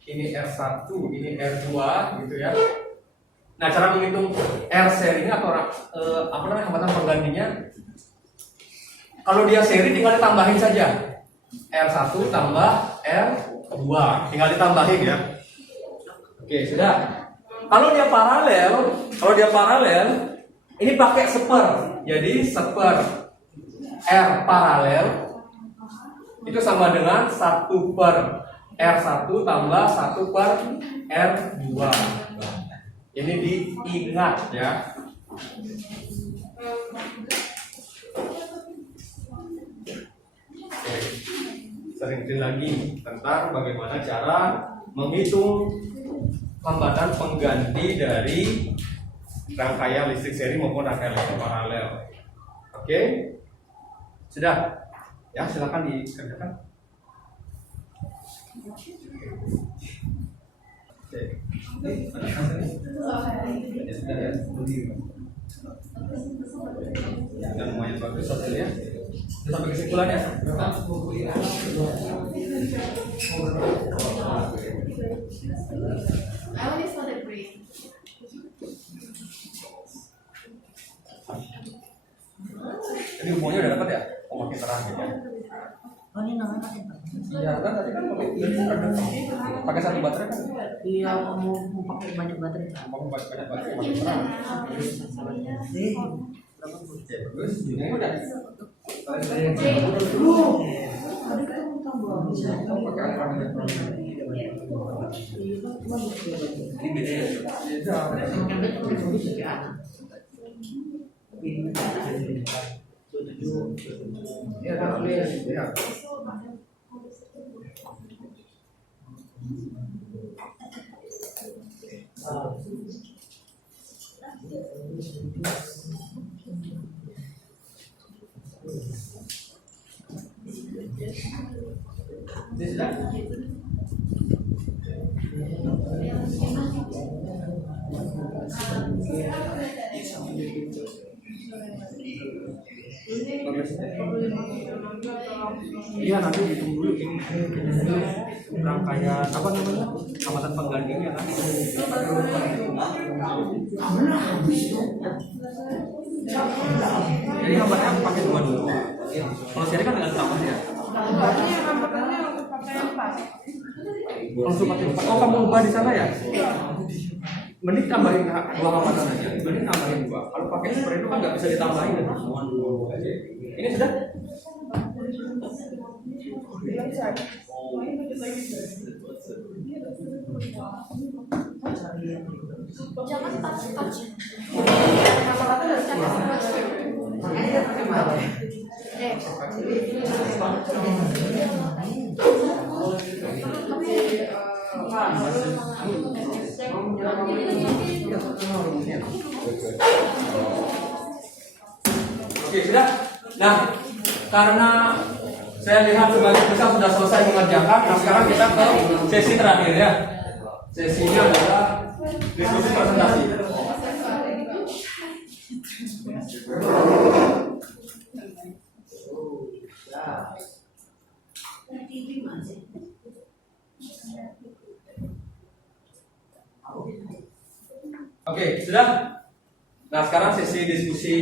ini R1, ini R2 gitu ya. Nah, cara menghitung R serinya atau apa namanya hambatan penggantinya, kalau dia seri tinggal ditambahin saja. R1 tambah R2, tinggal ditambahin ya. Oke, sudah. Kalau dia paralel, ini pakai seper. Jadi seper R paralel itu sama dengan 1 per R1 tambah 1 per R2. Ini diingat ya. Oke. Sering lagi tentang bagaimana cara menghitung hambatan pengganti dari rangkaian listrik seri maupun rangkaian listrik paralel. Oke, sudah ya, silakan dikerjakan. Oke. Ya sudah ya, dan semuanya bagus hasilnya. Kita sampai kesimpulan ya. I only saw the brain. Jadi umumnya udah dapat ya? Oh, makin terang gitu ya. Oh, ini namanya pakai apa? Iya kan tadi kan pakai satu baterai kan? Iya, mau pakai banyak baterai. Mau banyak baterai makin terang. Oke, bagus. Ini udah. Iya, nanti dihitung dulu ini rangkaian apa namanya hambatan penggantinya kan. Jadi hambatan yang pakai 2 dulu. Kalau seri kan dengan tambah ya. Ini hambatannya untuk pakai 4. Langsung pakai 4. Oh, kamu ubah di sana ya? Mending tambahin 2 hambatan aja. Mending tambahin 2. Kalau pakai seperti itu kan nggak bisa ditambahin kan? Ini sudah? Jangan touch. Oke, sudah. Nah, karena saya lihat sebagian besar sudah selesai mengerjakan. Nah, sekarang kita ke sesi terakhir ya. Sesinya adalah diskusi presentasi. Oke, sudah. Nah, sekarang sesi diskusi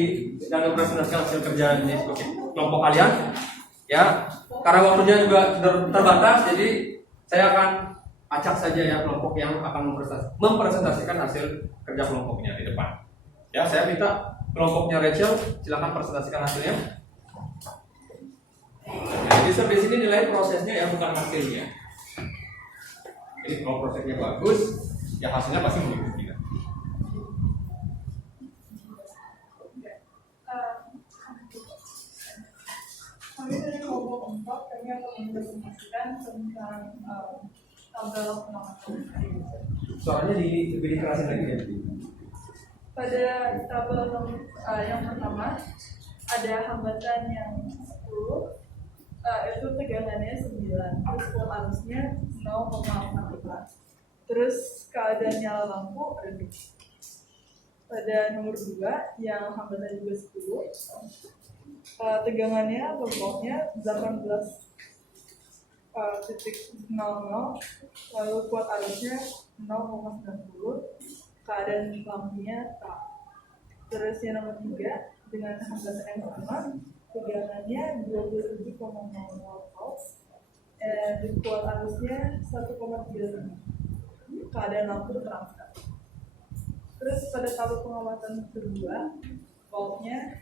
dan mempresentasikan hasil kerja diskusi kelompok kalian. Ya, karena waktunya juga terbatas, jadi saya akan acak saja ya kelompok yang akan mempresentasikan hasil kerja kelompoknya di depan. Ya, saya minta kelompoknya Rachel, silakan presentasikan hasilnya. Jadi di sini nilai prosesnya ya, bukan hasilnya. Jadi kalau prosesnya bagus, ya hasilnya pasti mengikuti. Kami dari kelompok 4 kami akan mempresentasikan tentang tabel pengamatan. Soalnya lebih dikerasin lagi ya. Pada tabel yang pertama ada hambatan yang 10, itu tegangannya 9, terus volt arusnya 0,44, terus keadaan nyala lampu redup. Pada nomor 2 yang hambatan juga 10, tegangannya atau voltnya 18 titik 00, lalu kuat arusnya 0,90, keadaan lampunya K. Terus yang nomor 3 dengan hambatan yang sama, tegangannya 27,00 volt, kuat arusnya 1,35, keadaan lampu terang. Terus pada tabel pengamatan kedua, voltnya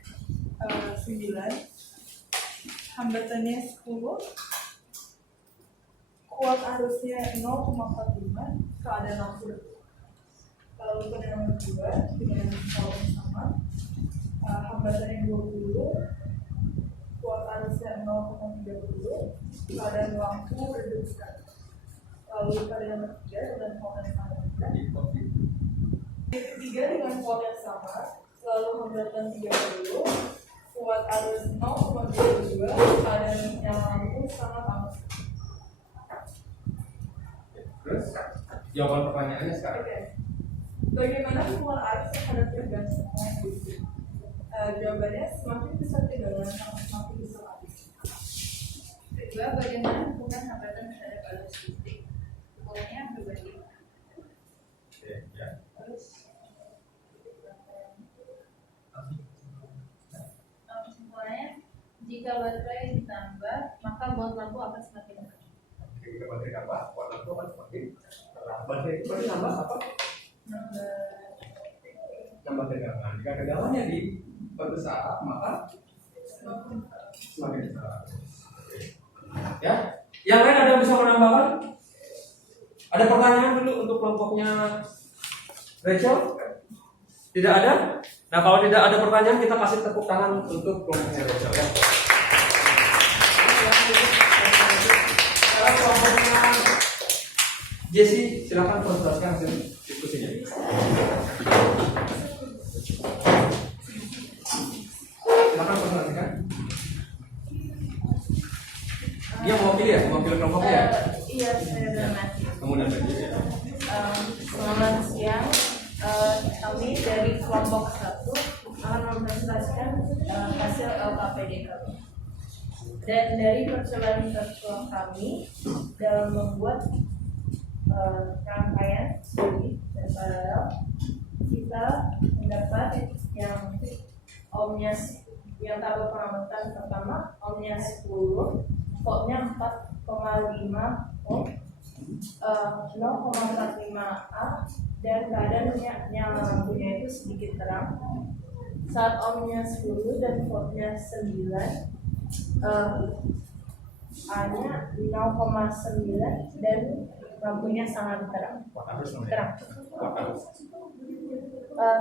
9, hambatannya 10, kuat arusnya 0,45, keadaan lampu. Lalu pada nomor 2 dengan volt yang sama, hambatannya 20, kuat arusnya 0,30, keadaan lampu redup sekali. Lalu pada nomor 3 dengan volt yang sama juga. Ketiga dengan volt yang sama, lalu hambatan 30, kuat arus 0,22, keadaan yang lampu sangat amat. Terus jawaban pertanyaannya sekarang. Oke. Bagaimana hubungan arus terhadap tegangan listrik? Jawabannya semakin besar tegangan semakin besar arus. Kedua, bagaimana hubungan hambatan terhadap arus listrik? Hukumnya berbagi. Oke, ya. Terus Kesimpulannya, jika baterai ditambah, maka baut lampu akan semakin terang. Oke, kita baterai apa? Warna itu akan semakin terang. Baterai nambah apa? Nambah tegangan. Jika tegangannya diperbesar, maka semakin besar. Oke. Ya, yang lain ada yang bisa menambahkan? Ada pertanyaan dulu untuk kelompoknya Rachel? Tidak ada? Nah, kalau tidak ada pertanyaan, kita kasih tepuk tangan untuk kelompoknya Rachel ya. Sekarang kelompoknya Jesse, silakan presentasikan hasil diskusinya. Silakan presentasikan. Dia mewakili ya, mewakili kelompoknya ya. Iya, saya Dana. Kemudian lagi ya. Selamat siang. Kami dari kelompok 1 akan mempresentasikan hasil LKPD kami. Dan dari percobaan virtual kami dalam membuat rangkaian seri dan paralel, kita mendapat yang ohmnya yang tabel pengamatan pertama ohmnya 10, voltnya 4,5 ohm, 0,45 A, dan keadaannya nyala lampunya itu sedikit terang. Saat ohmnya 10 dan voltnya 9, A-nya 0,9 dan lampunya sangat terang.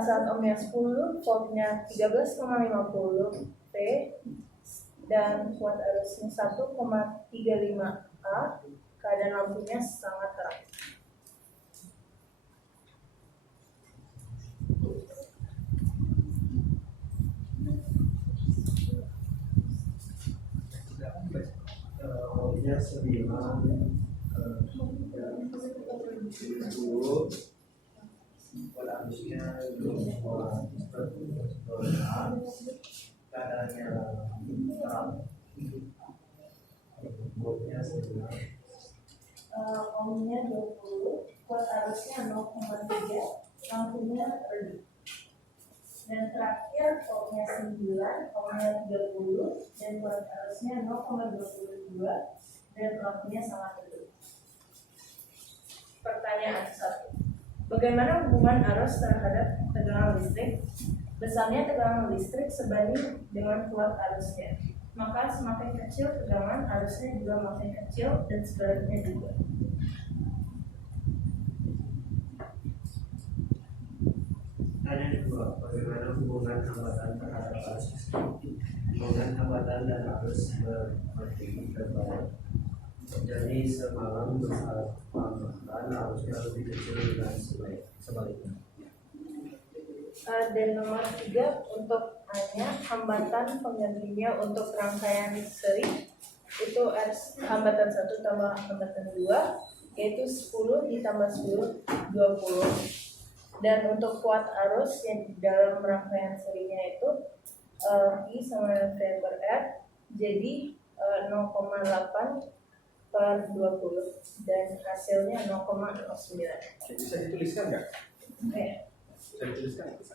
Saat ohmnya 10, voltnya 13,50 P dan kuat arusnya 1,35 A, keadaan lampunya sangat terang. Voltnya 9, 10, pada arusnya 2,4, keadaannya terang. Voltnya 9, Ohmnya 20, kuat arusnya 0,3, lampunya redup. Dan terakhir ohmnya 9, ohmnya 30, dan kuat arusnya 0,22 dan lampunya sangat redup. Pertanyaan 1. Bagaimana hubungan arus terhadap tegangan listrik? Besarnya tegangan listrik sebanding dengan kuat arusnya. Maka semakin kecil tegangan, arusnya juga makin kecil, dan sebaliknya juga. Tanya kedua, bagaimana hubungan hambatan terhadap arus? Hubungan hambatan dan arus berarti terbalik. Jadi semalam besar hambatan arusnya lebih kecil dengan sebaliknya. Dan nomor 3 untuk A-nya, hambatan penggantinya untuk rangkaian seri itu hambatan 1 tambah hambatan 2, yaitu 10 ditambah 10, 20. Dan untuk kuat arus yang di dalam rangkaian serinya itu I sama V per R, jadi 0,8 per 20 dan hasilnya 0,09. Bisa dituliskan nggak? Oke. Bisa dituliskan nggak? Bisa.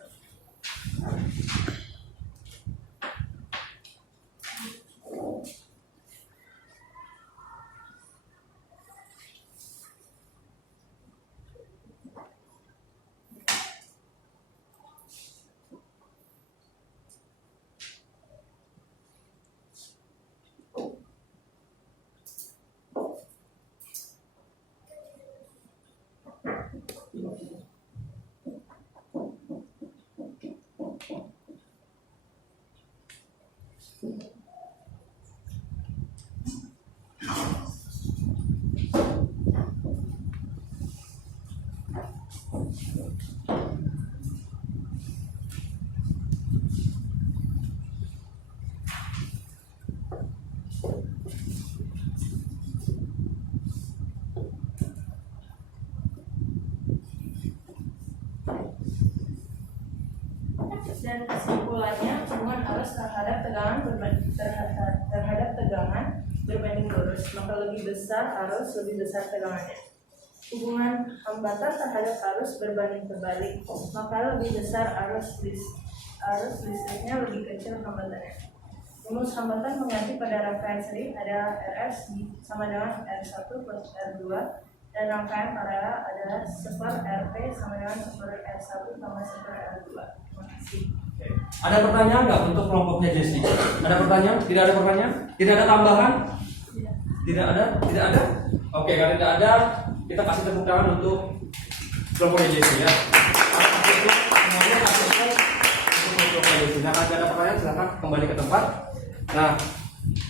Dan kesimpulannya hubungan arus terhadap tegangan berbanding lurus, maka lebih besar arus, lebih besar tegangannya. Hubungan hambatan terhadap arus berbanding terbalik, maka lebih besar arus listriknya, lebih kecil hambatannya. Rumus hambatan mengganti pada rangkaian seri adalah RS sama dengan R1 plus R2, dan rangkaian paralel adalah 1 RP sama dengan 1 R1 tambah 1 R2. Terima kasih. Ada pertanyaan nggak untuk kelompoknya Jesse? Ada pertanyaan? Tidak ada pertanyaan? Tidak ada tambahan? Tidak ada? Tidak ada? Oke, kalau tidak ada, kita kasih tepuk tangan untuk kelompoknya Jesse ya. Semuanya kasih tepuk untuk kelompoknya Jesse. Nah, kalau ada pertanyaan silakan kembali ke tempat. Nah,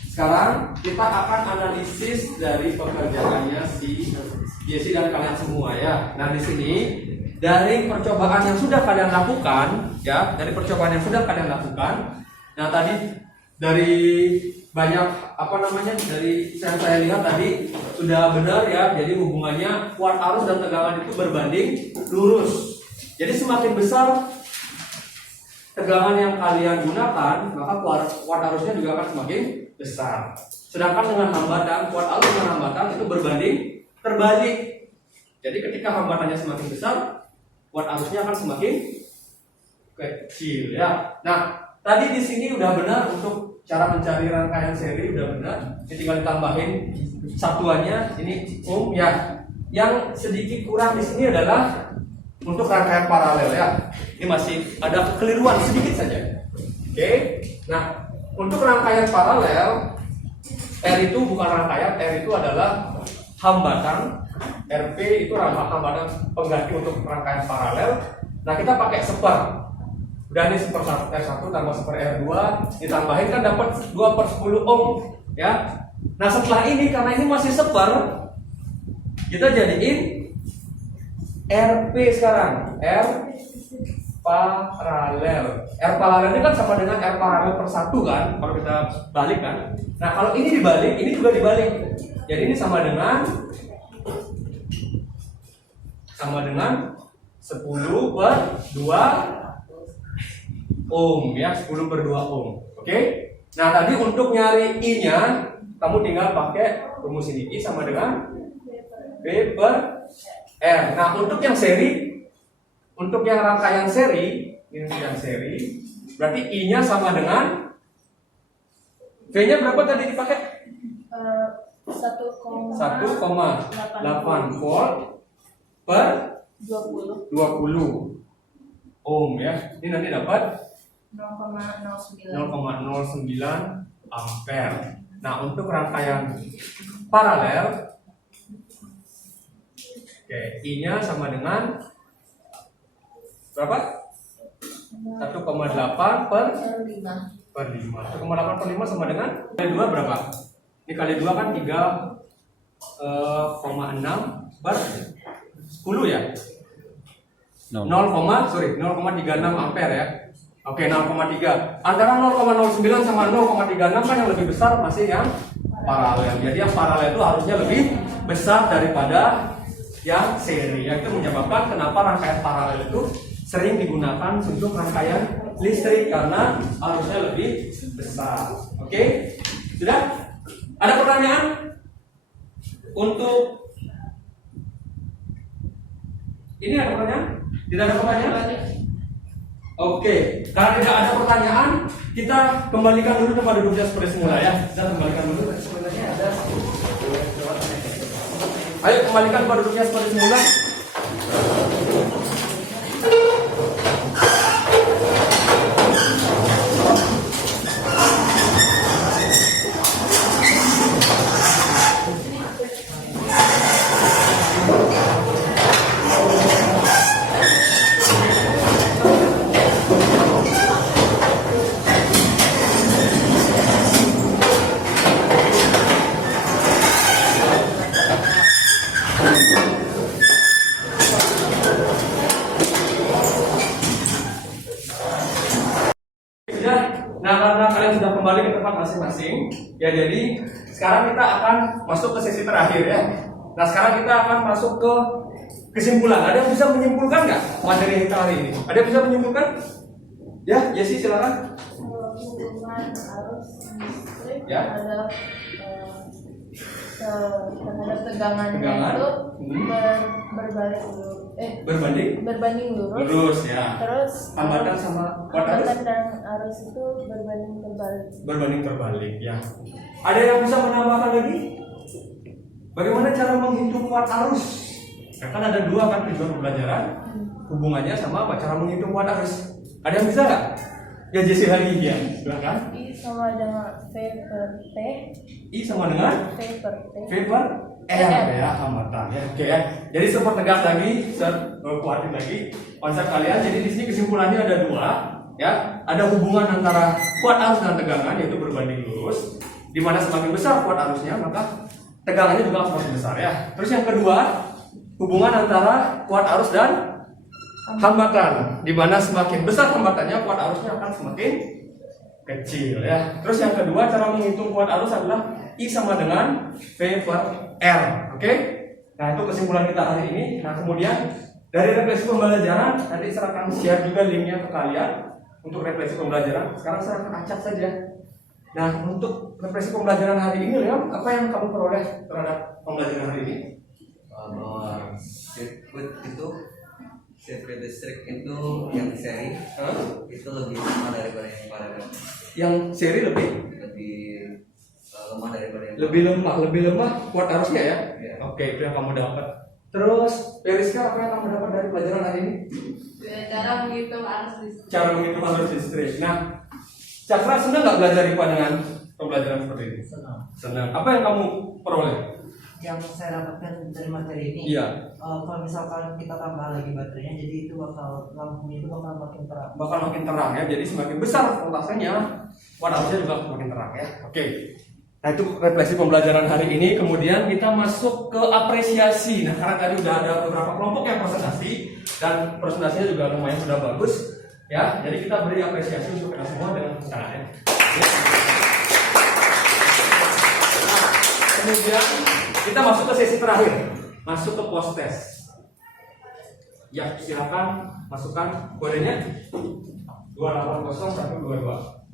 sekarang kita akan analisis dari pekerjaannya si Jesse dan kalian semua ya. Nah, di sini dari percobaan yang sudah kalian lakukan ya, nah tadi dari banyak dari saya lihat tadi sudah benar ya, jadi hubungannya kuat arus dan tegangan itu berbanding lurus. Jadi semakin besar tegangan yang kalian gunakan, maka kuat arusnya juga akan semakin besar. Sedangkan dengan hambatan, kuat arus dengan hambatan itu berbanding terbalik. Jadi ketika hambatannya semakin besar, kuat arusnya akan semakin kecil ya. Nah, tadi di sini udah benar untuk cara mencari rangkaian seri udah benar. Ini tinggal ditambahin satuannya ini ya. Yang sedikit kurang di sini adalah untuk rangkaian paralel ya. Ini masih ada kekeliruan sedikit saja. Oke. Nah, untuk rangkaian paralel R itu bukan rangkaian, R itu adalah hambatan. RP itu hambatan pengganti untuk rangkaian paralel. Nah, kita pakai seper. Udah nih seper R1 tambah seper R2 ditambahin kan dapat 2/10 ohm ya. Nah, setelah ini karena ini masih seper, kita jadiin RP sekarang. R paralel. R paralel ini kan sama dengan R paralel per 1 kan, kalau kita balik kan. Nah, kalau ini dibalik, ini juga dibalik. Jadi ini sama dengan 10/2 ohm ya, 10/2 ohm. Oke. Nah, tadi untuk nyari I-nya kamu tinggal pakai rumus ini. I sama dengan B per R. Nah, untuk yang seri, untuk yang rangkaian seri, ini yang seri, berarti I-nya sama dengan V-nya berapa tadi dipakai? 1,8 volt per 20 ohm ya. Ini nanti dapat 0,09 ampere. Nah, untuk rangkaian paralel, oke, I-nya sama dengan berapa? 1,8 per 5. 1,8 per 5 sama dengan kali 2 berapa? Ini kali 2 kan 3,6 per 10 ya? 0,36 ampere ya. Oke, 0,3. Antara 0,09 sama 0,36 kan yang lebih besar masih yang paralel. Jadi yang paralel itu harusnya lebih besar daripada yang seri. Itu menyebabkan kenapa rangkaian paralel itu sering digunakan untuk rangkaian listrik karena harusnya lebih besar. Oke? Sudah? Ada pertanyaan? untuk ini ada pertanyaan? Tidak ada pertanyaan? Oke, karena tidak ada pertanyaan, kita kembalikan dulu tempat duduknya seperti semula ya. Kita kembalikan dulu sebenarnya ada. Ayo kembalikan tempat duduknya seperti semula. Nah, karena kalian sudah kembali ke tempat masing-masing, ya jadi sekarang kita akan masuk ke sesi terakhir ya. Nah, sekarang kita akan masuk ke kesimpulan. Ada yang bisa menyimpulkan nggak materi kita hari ini? Ada yang bisa menyimpulkan? Ya, Yesi silakan. Hubungan arus listrik Ya. terhadap tegangan Tegangan. itu Hmm. berbalik berbanding lurus. Lurus ya. Terus Hambatan sama kuat arus hambatan dan arus itu berbanding terbalik. berbanding terbalik ya. Ada yang bisa menambahkan lagi? Bagaimana cara menghitung kuat arus? Ya, kan ada dua kan tujuan pembelajaran. Hubungannya sama apa? Cara menghitung kuat arus. Ada yang bisa nggak? Ya Jesse lagi ya. Silakan. I sama dengan V per T. I sama dengan V per T. V per R ya, hambatan ya. Oke ya. Jadi sepertegas lagi, kuatin lagi konsep kalian. Jadi di sini kesimpulannya ada dua ya. Ada hubungan antara kuat arus dan tegangan yaitu berbanding lurus. Di mana semakin besar kuat arusnya maka tegangannya juga semakin besar ya. Terus yang kedua, hubungan antara kuat arus dan hambatan, di mana semakin besar hambatannya kuat arusnya akan semakin kecil ya. Terus yang kedua, cara menghitung kuat arus adalah I sama dengan V per R. Oke? Nah, itu kesimpulan kita hari ini. Nah, kemudian dari refleksi pembelajaran nanti saya akan share juga linknya ke kalian untuk refleksi pembelajaran. Sekarang saya akan acak saja. Nah, untuk refleksi pembelajaran hari ini, Leon, apa yang kamu peroleh terhadap pembelajaran hari ini? Bahwa sirkuit listrik itu yang seri itu lebih lemah daripada yang paralel. Yang seri lebih Lemah daripada yang lebih lemah kuat arusnya ya. Iya. Oke, itu yang kamu dapat. Terus Periska, apa yang kamu dapat dari pelajaran hari ini? Cara menghitung arus listrik. Cara menghitung arus listrik. Nah, Cakra senang nggak belajar IPA dengan pembelajaran seperti ini? Senang. Apa yang kamu peroleh? Yang saya dapatkan dari materi ini, Iya. kalau misalkan kita tambah lagi baterainya, jadi itu lampunya itu bakal makin terang. Bakal makin terang ya. Jadi semakin besar voltasenya, kuat arusnya juga semakin terang ya. Oke. Nah, itu refleksi pembelajaran hari ini. Kemudian kita masuk ke apresiasi. Nah, karena tadi udah ada beberapa kelompok yang presentasi dan presentasinya juga lumayan sudah bagus ya. Jadi kita beri apresiasi untuk kita semua dengan tepuk tangan ya. Nah, kemudian kita masuk ke sesi terakhir, masuk ke post test. Ya, silakan masukkan kodenya 280122.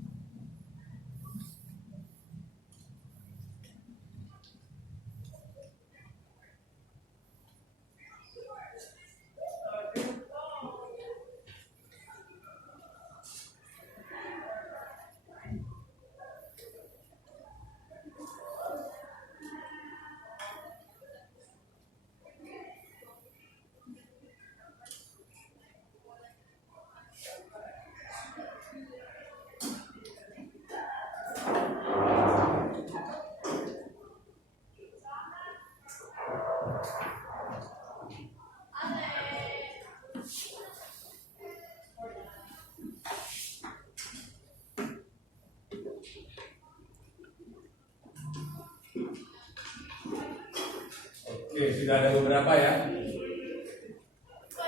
Oke, sudah ada beberapa ya.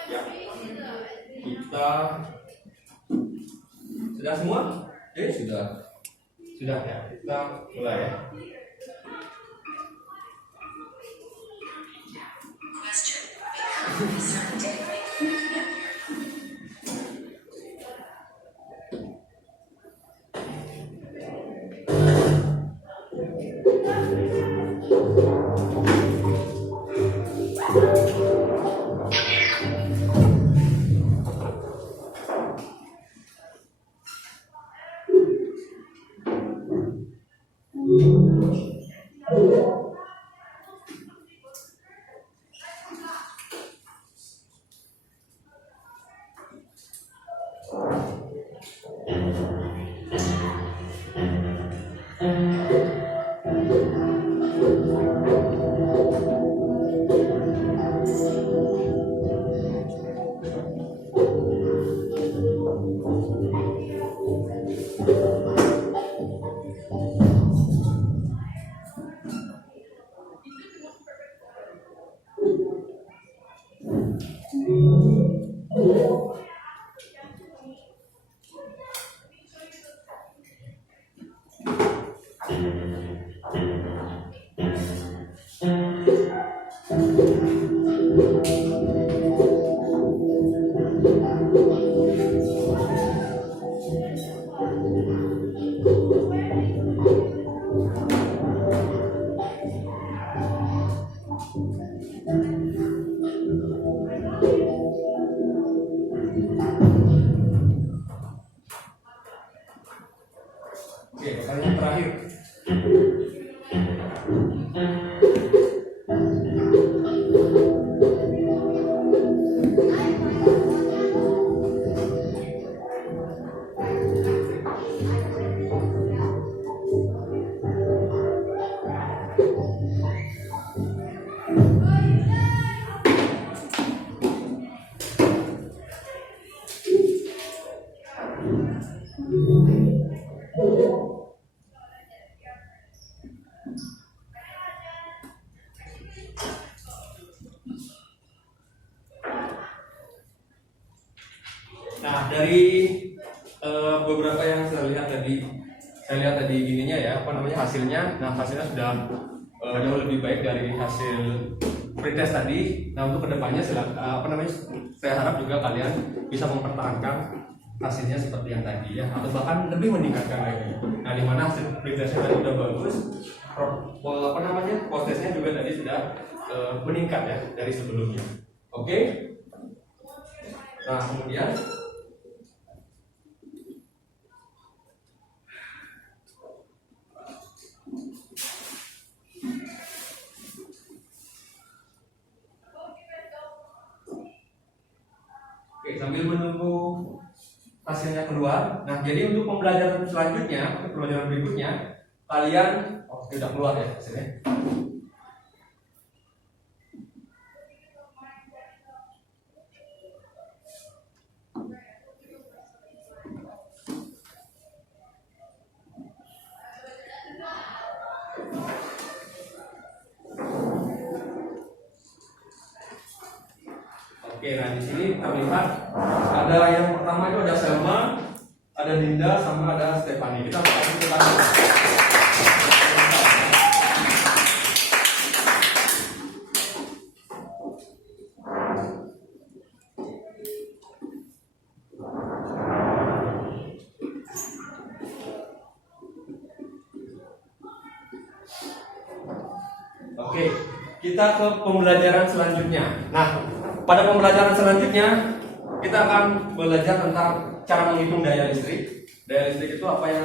Ya. Kita sudah semua? Sudah. Sudah ya. Kita mulai ya. dari beberapa yang saya lihat tadi ininya ya, hasilnya. Nah, hasilnya sudah jauh lebih baik dari hasil pretest tadi. Nah, untuk kedepannya saya harap juga kalian bisa mempertahankan hasilnya seperti yang tadi ya, atau bahkan lebih meningkatkan lagi. Nah, di mana hasil pretestnya tadi sudah bagus, postesnya juga tadi sudah meningkat ya dari sebelumnya. Oke. Nah, kemudian sambil menunggu hasilnya keluar. Nah, jadi untuk pembelajaran selanjutnya, untuk pembelajaran berikutnya, kalian tidak keluar ya hasilnya. Oke, nah di sini terlihat ada yang pertama itu ada Selma, ada Dinda, sama ada Stephanie. Kita kasih kita. Oke, kita ke pembelajaran selanjutnya. Nah, pada pembelajaran selanjutnya kita akan belajar tentang cara menghitung daya listrik. Daya listrik itu apa yang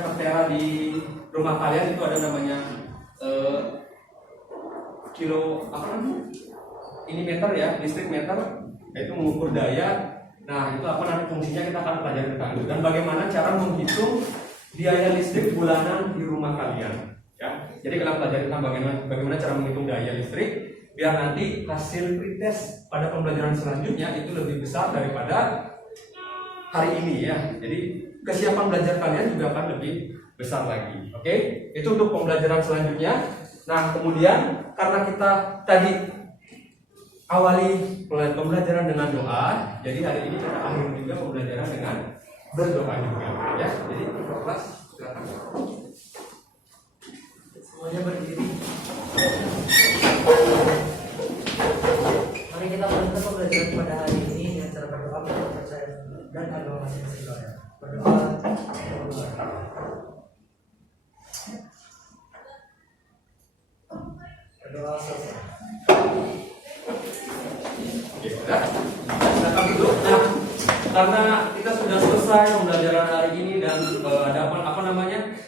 tertera di rumah kalian itu ada namanya ini meter ya, listrik meter, yaitu mengukur daya. Nah, itu nanti fungsinya kita akan pelajari dulu, dan bagaimana cara menghitung daya listrik bulanan di rumah kalian. Ya, jadi kalian pelajari tentang bagaimana cara menghitung daya listrik, biar nanti hasil pretest pada pembelajaran selanjutnya itu lebih besar daripada hari ini ya. Jadi kesiapan belajar kalian juga akan lebih besar lagi. Oke, itu untuk pembelajaran selanjutnya. Nah, kemudian karena kita tadi awali pembelajaran dengan doa, jadi hari ini kita akhiri juga pembelajaran dengan berdoa juga ya. Jadi kelas silakan. Semuanya berdiri. Mari kita melanjutkan pembelajaran pada hari ini dengan cara berdoa menurut percaya dan agama masing-masing. Berdoa. Berdoa selesai. Oke, sudah. Silakan duduk. Nah, karena kita sudah selesai pembelajaran hari ini dan ada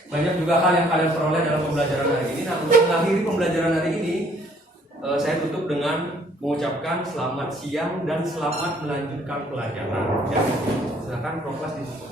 banyak juga hal yang kalian peroleh dalam pembelajaran hari ini. Nah, untuk mengakhiri pembelajaran hari ini, saya tutup dengan mengucapkan selamat siang dan selamat melanjutkan pelajaran. Ya, silakan Prof. di situ.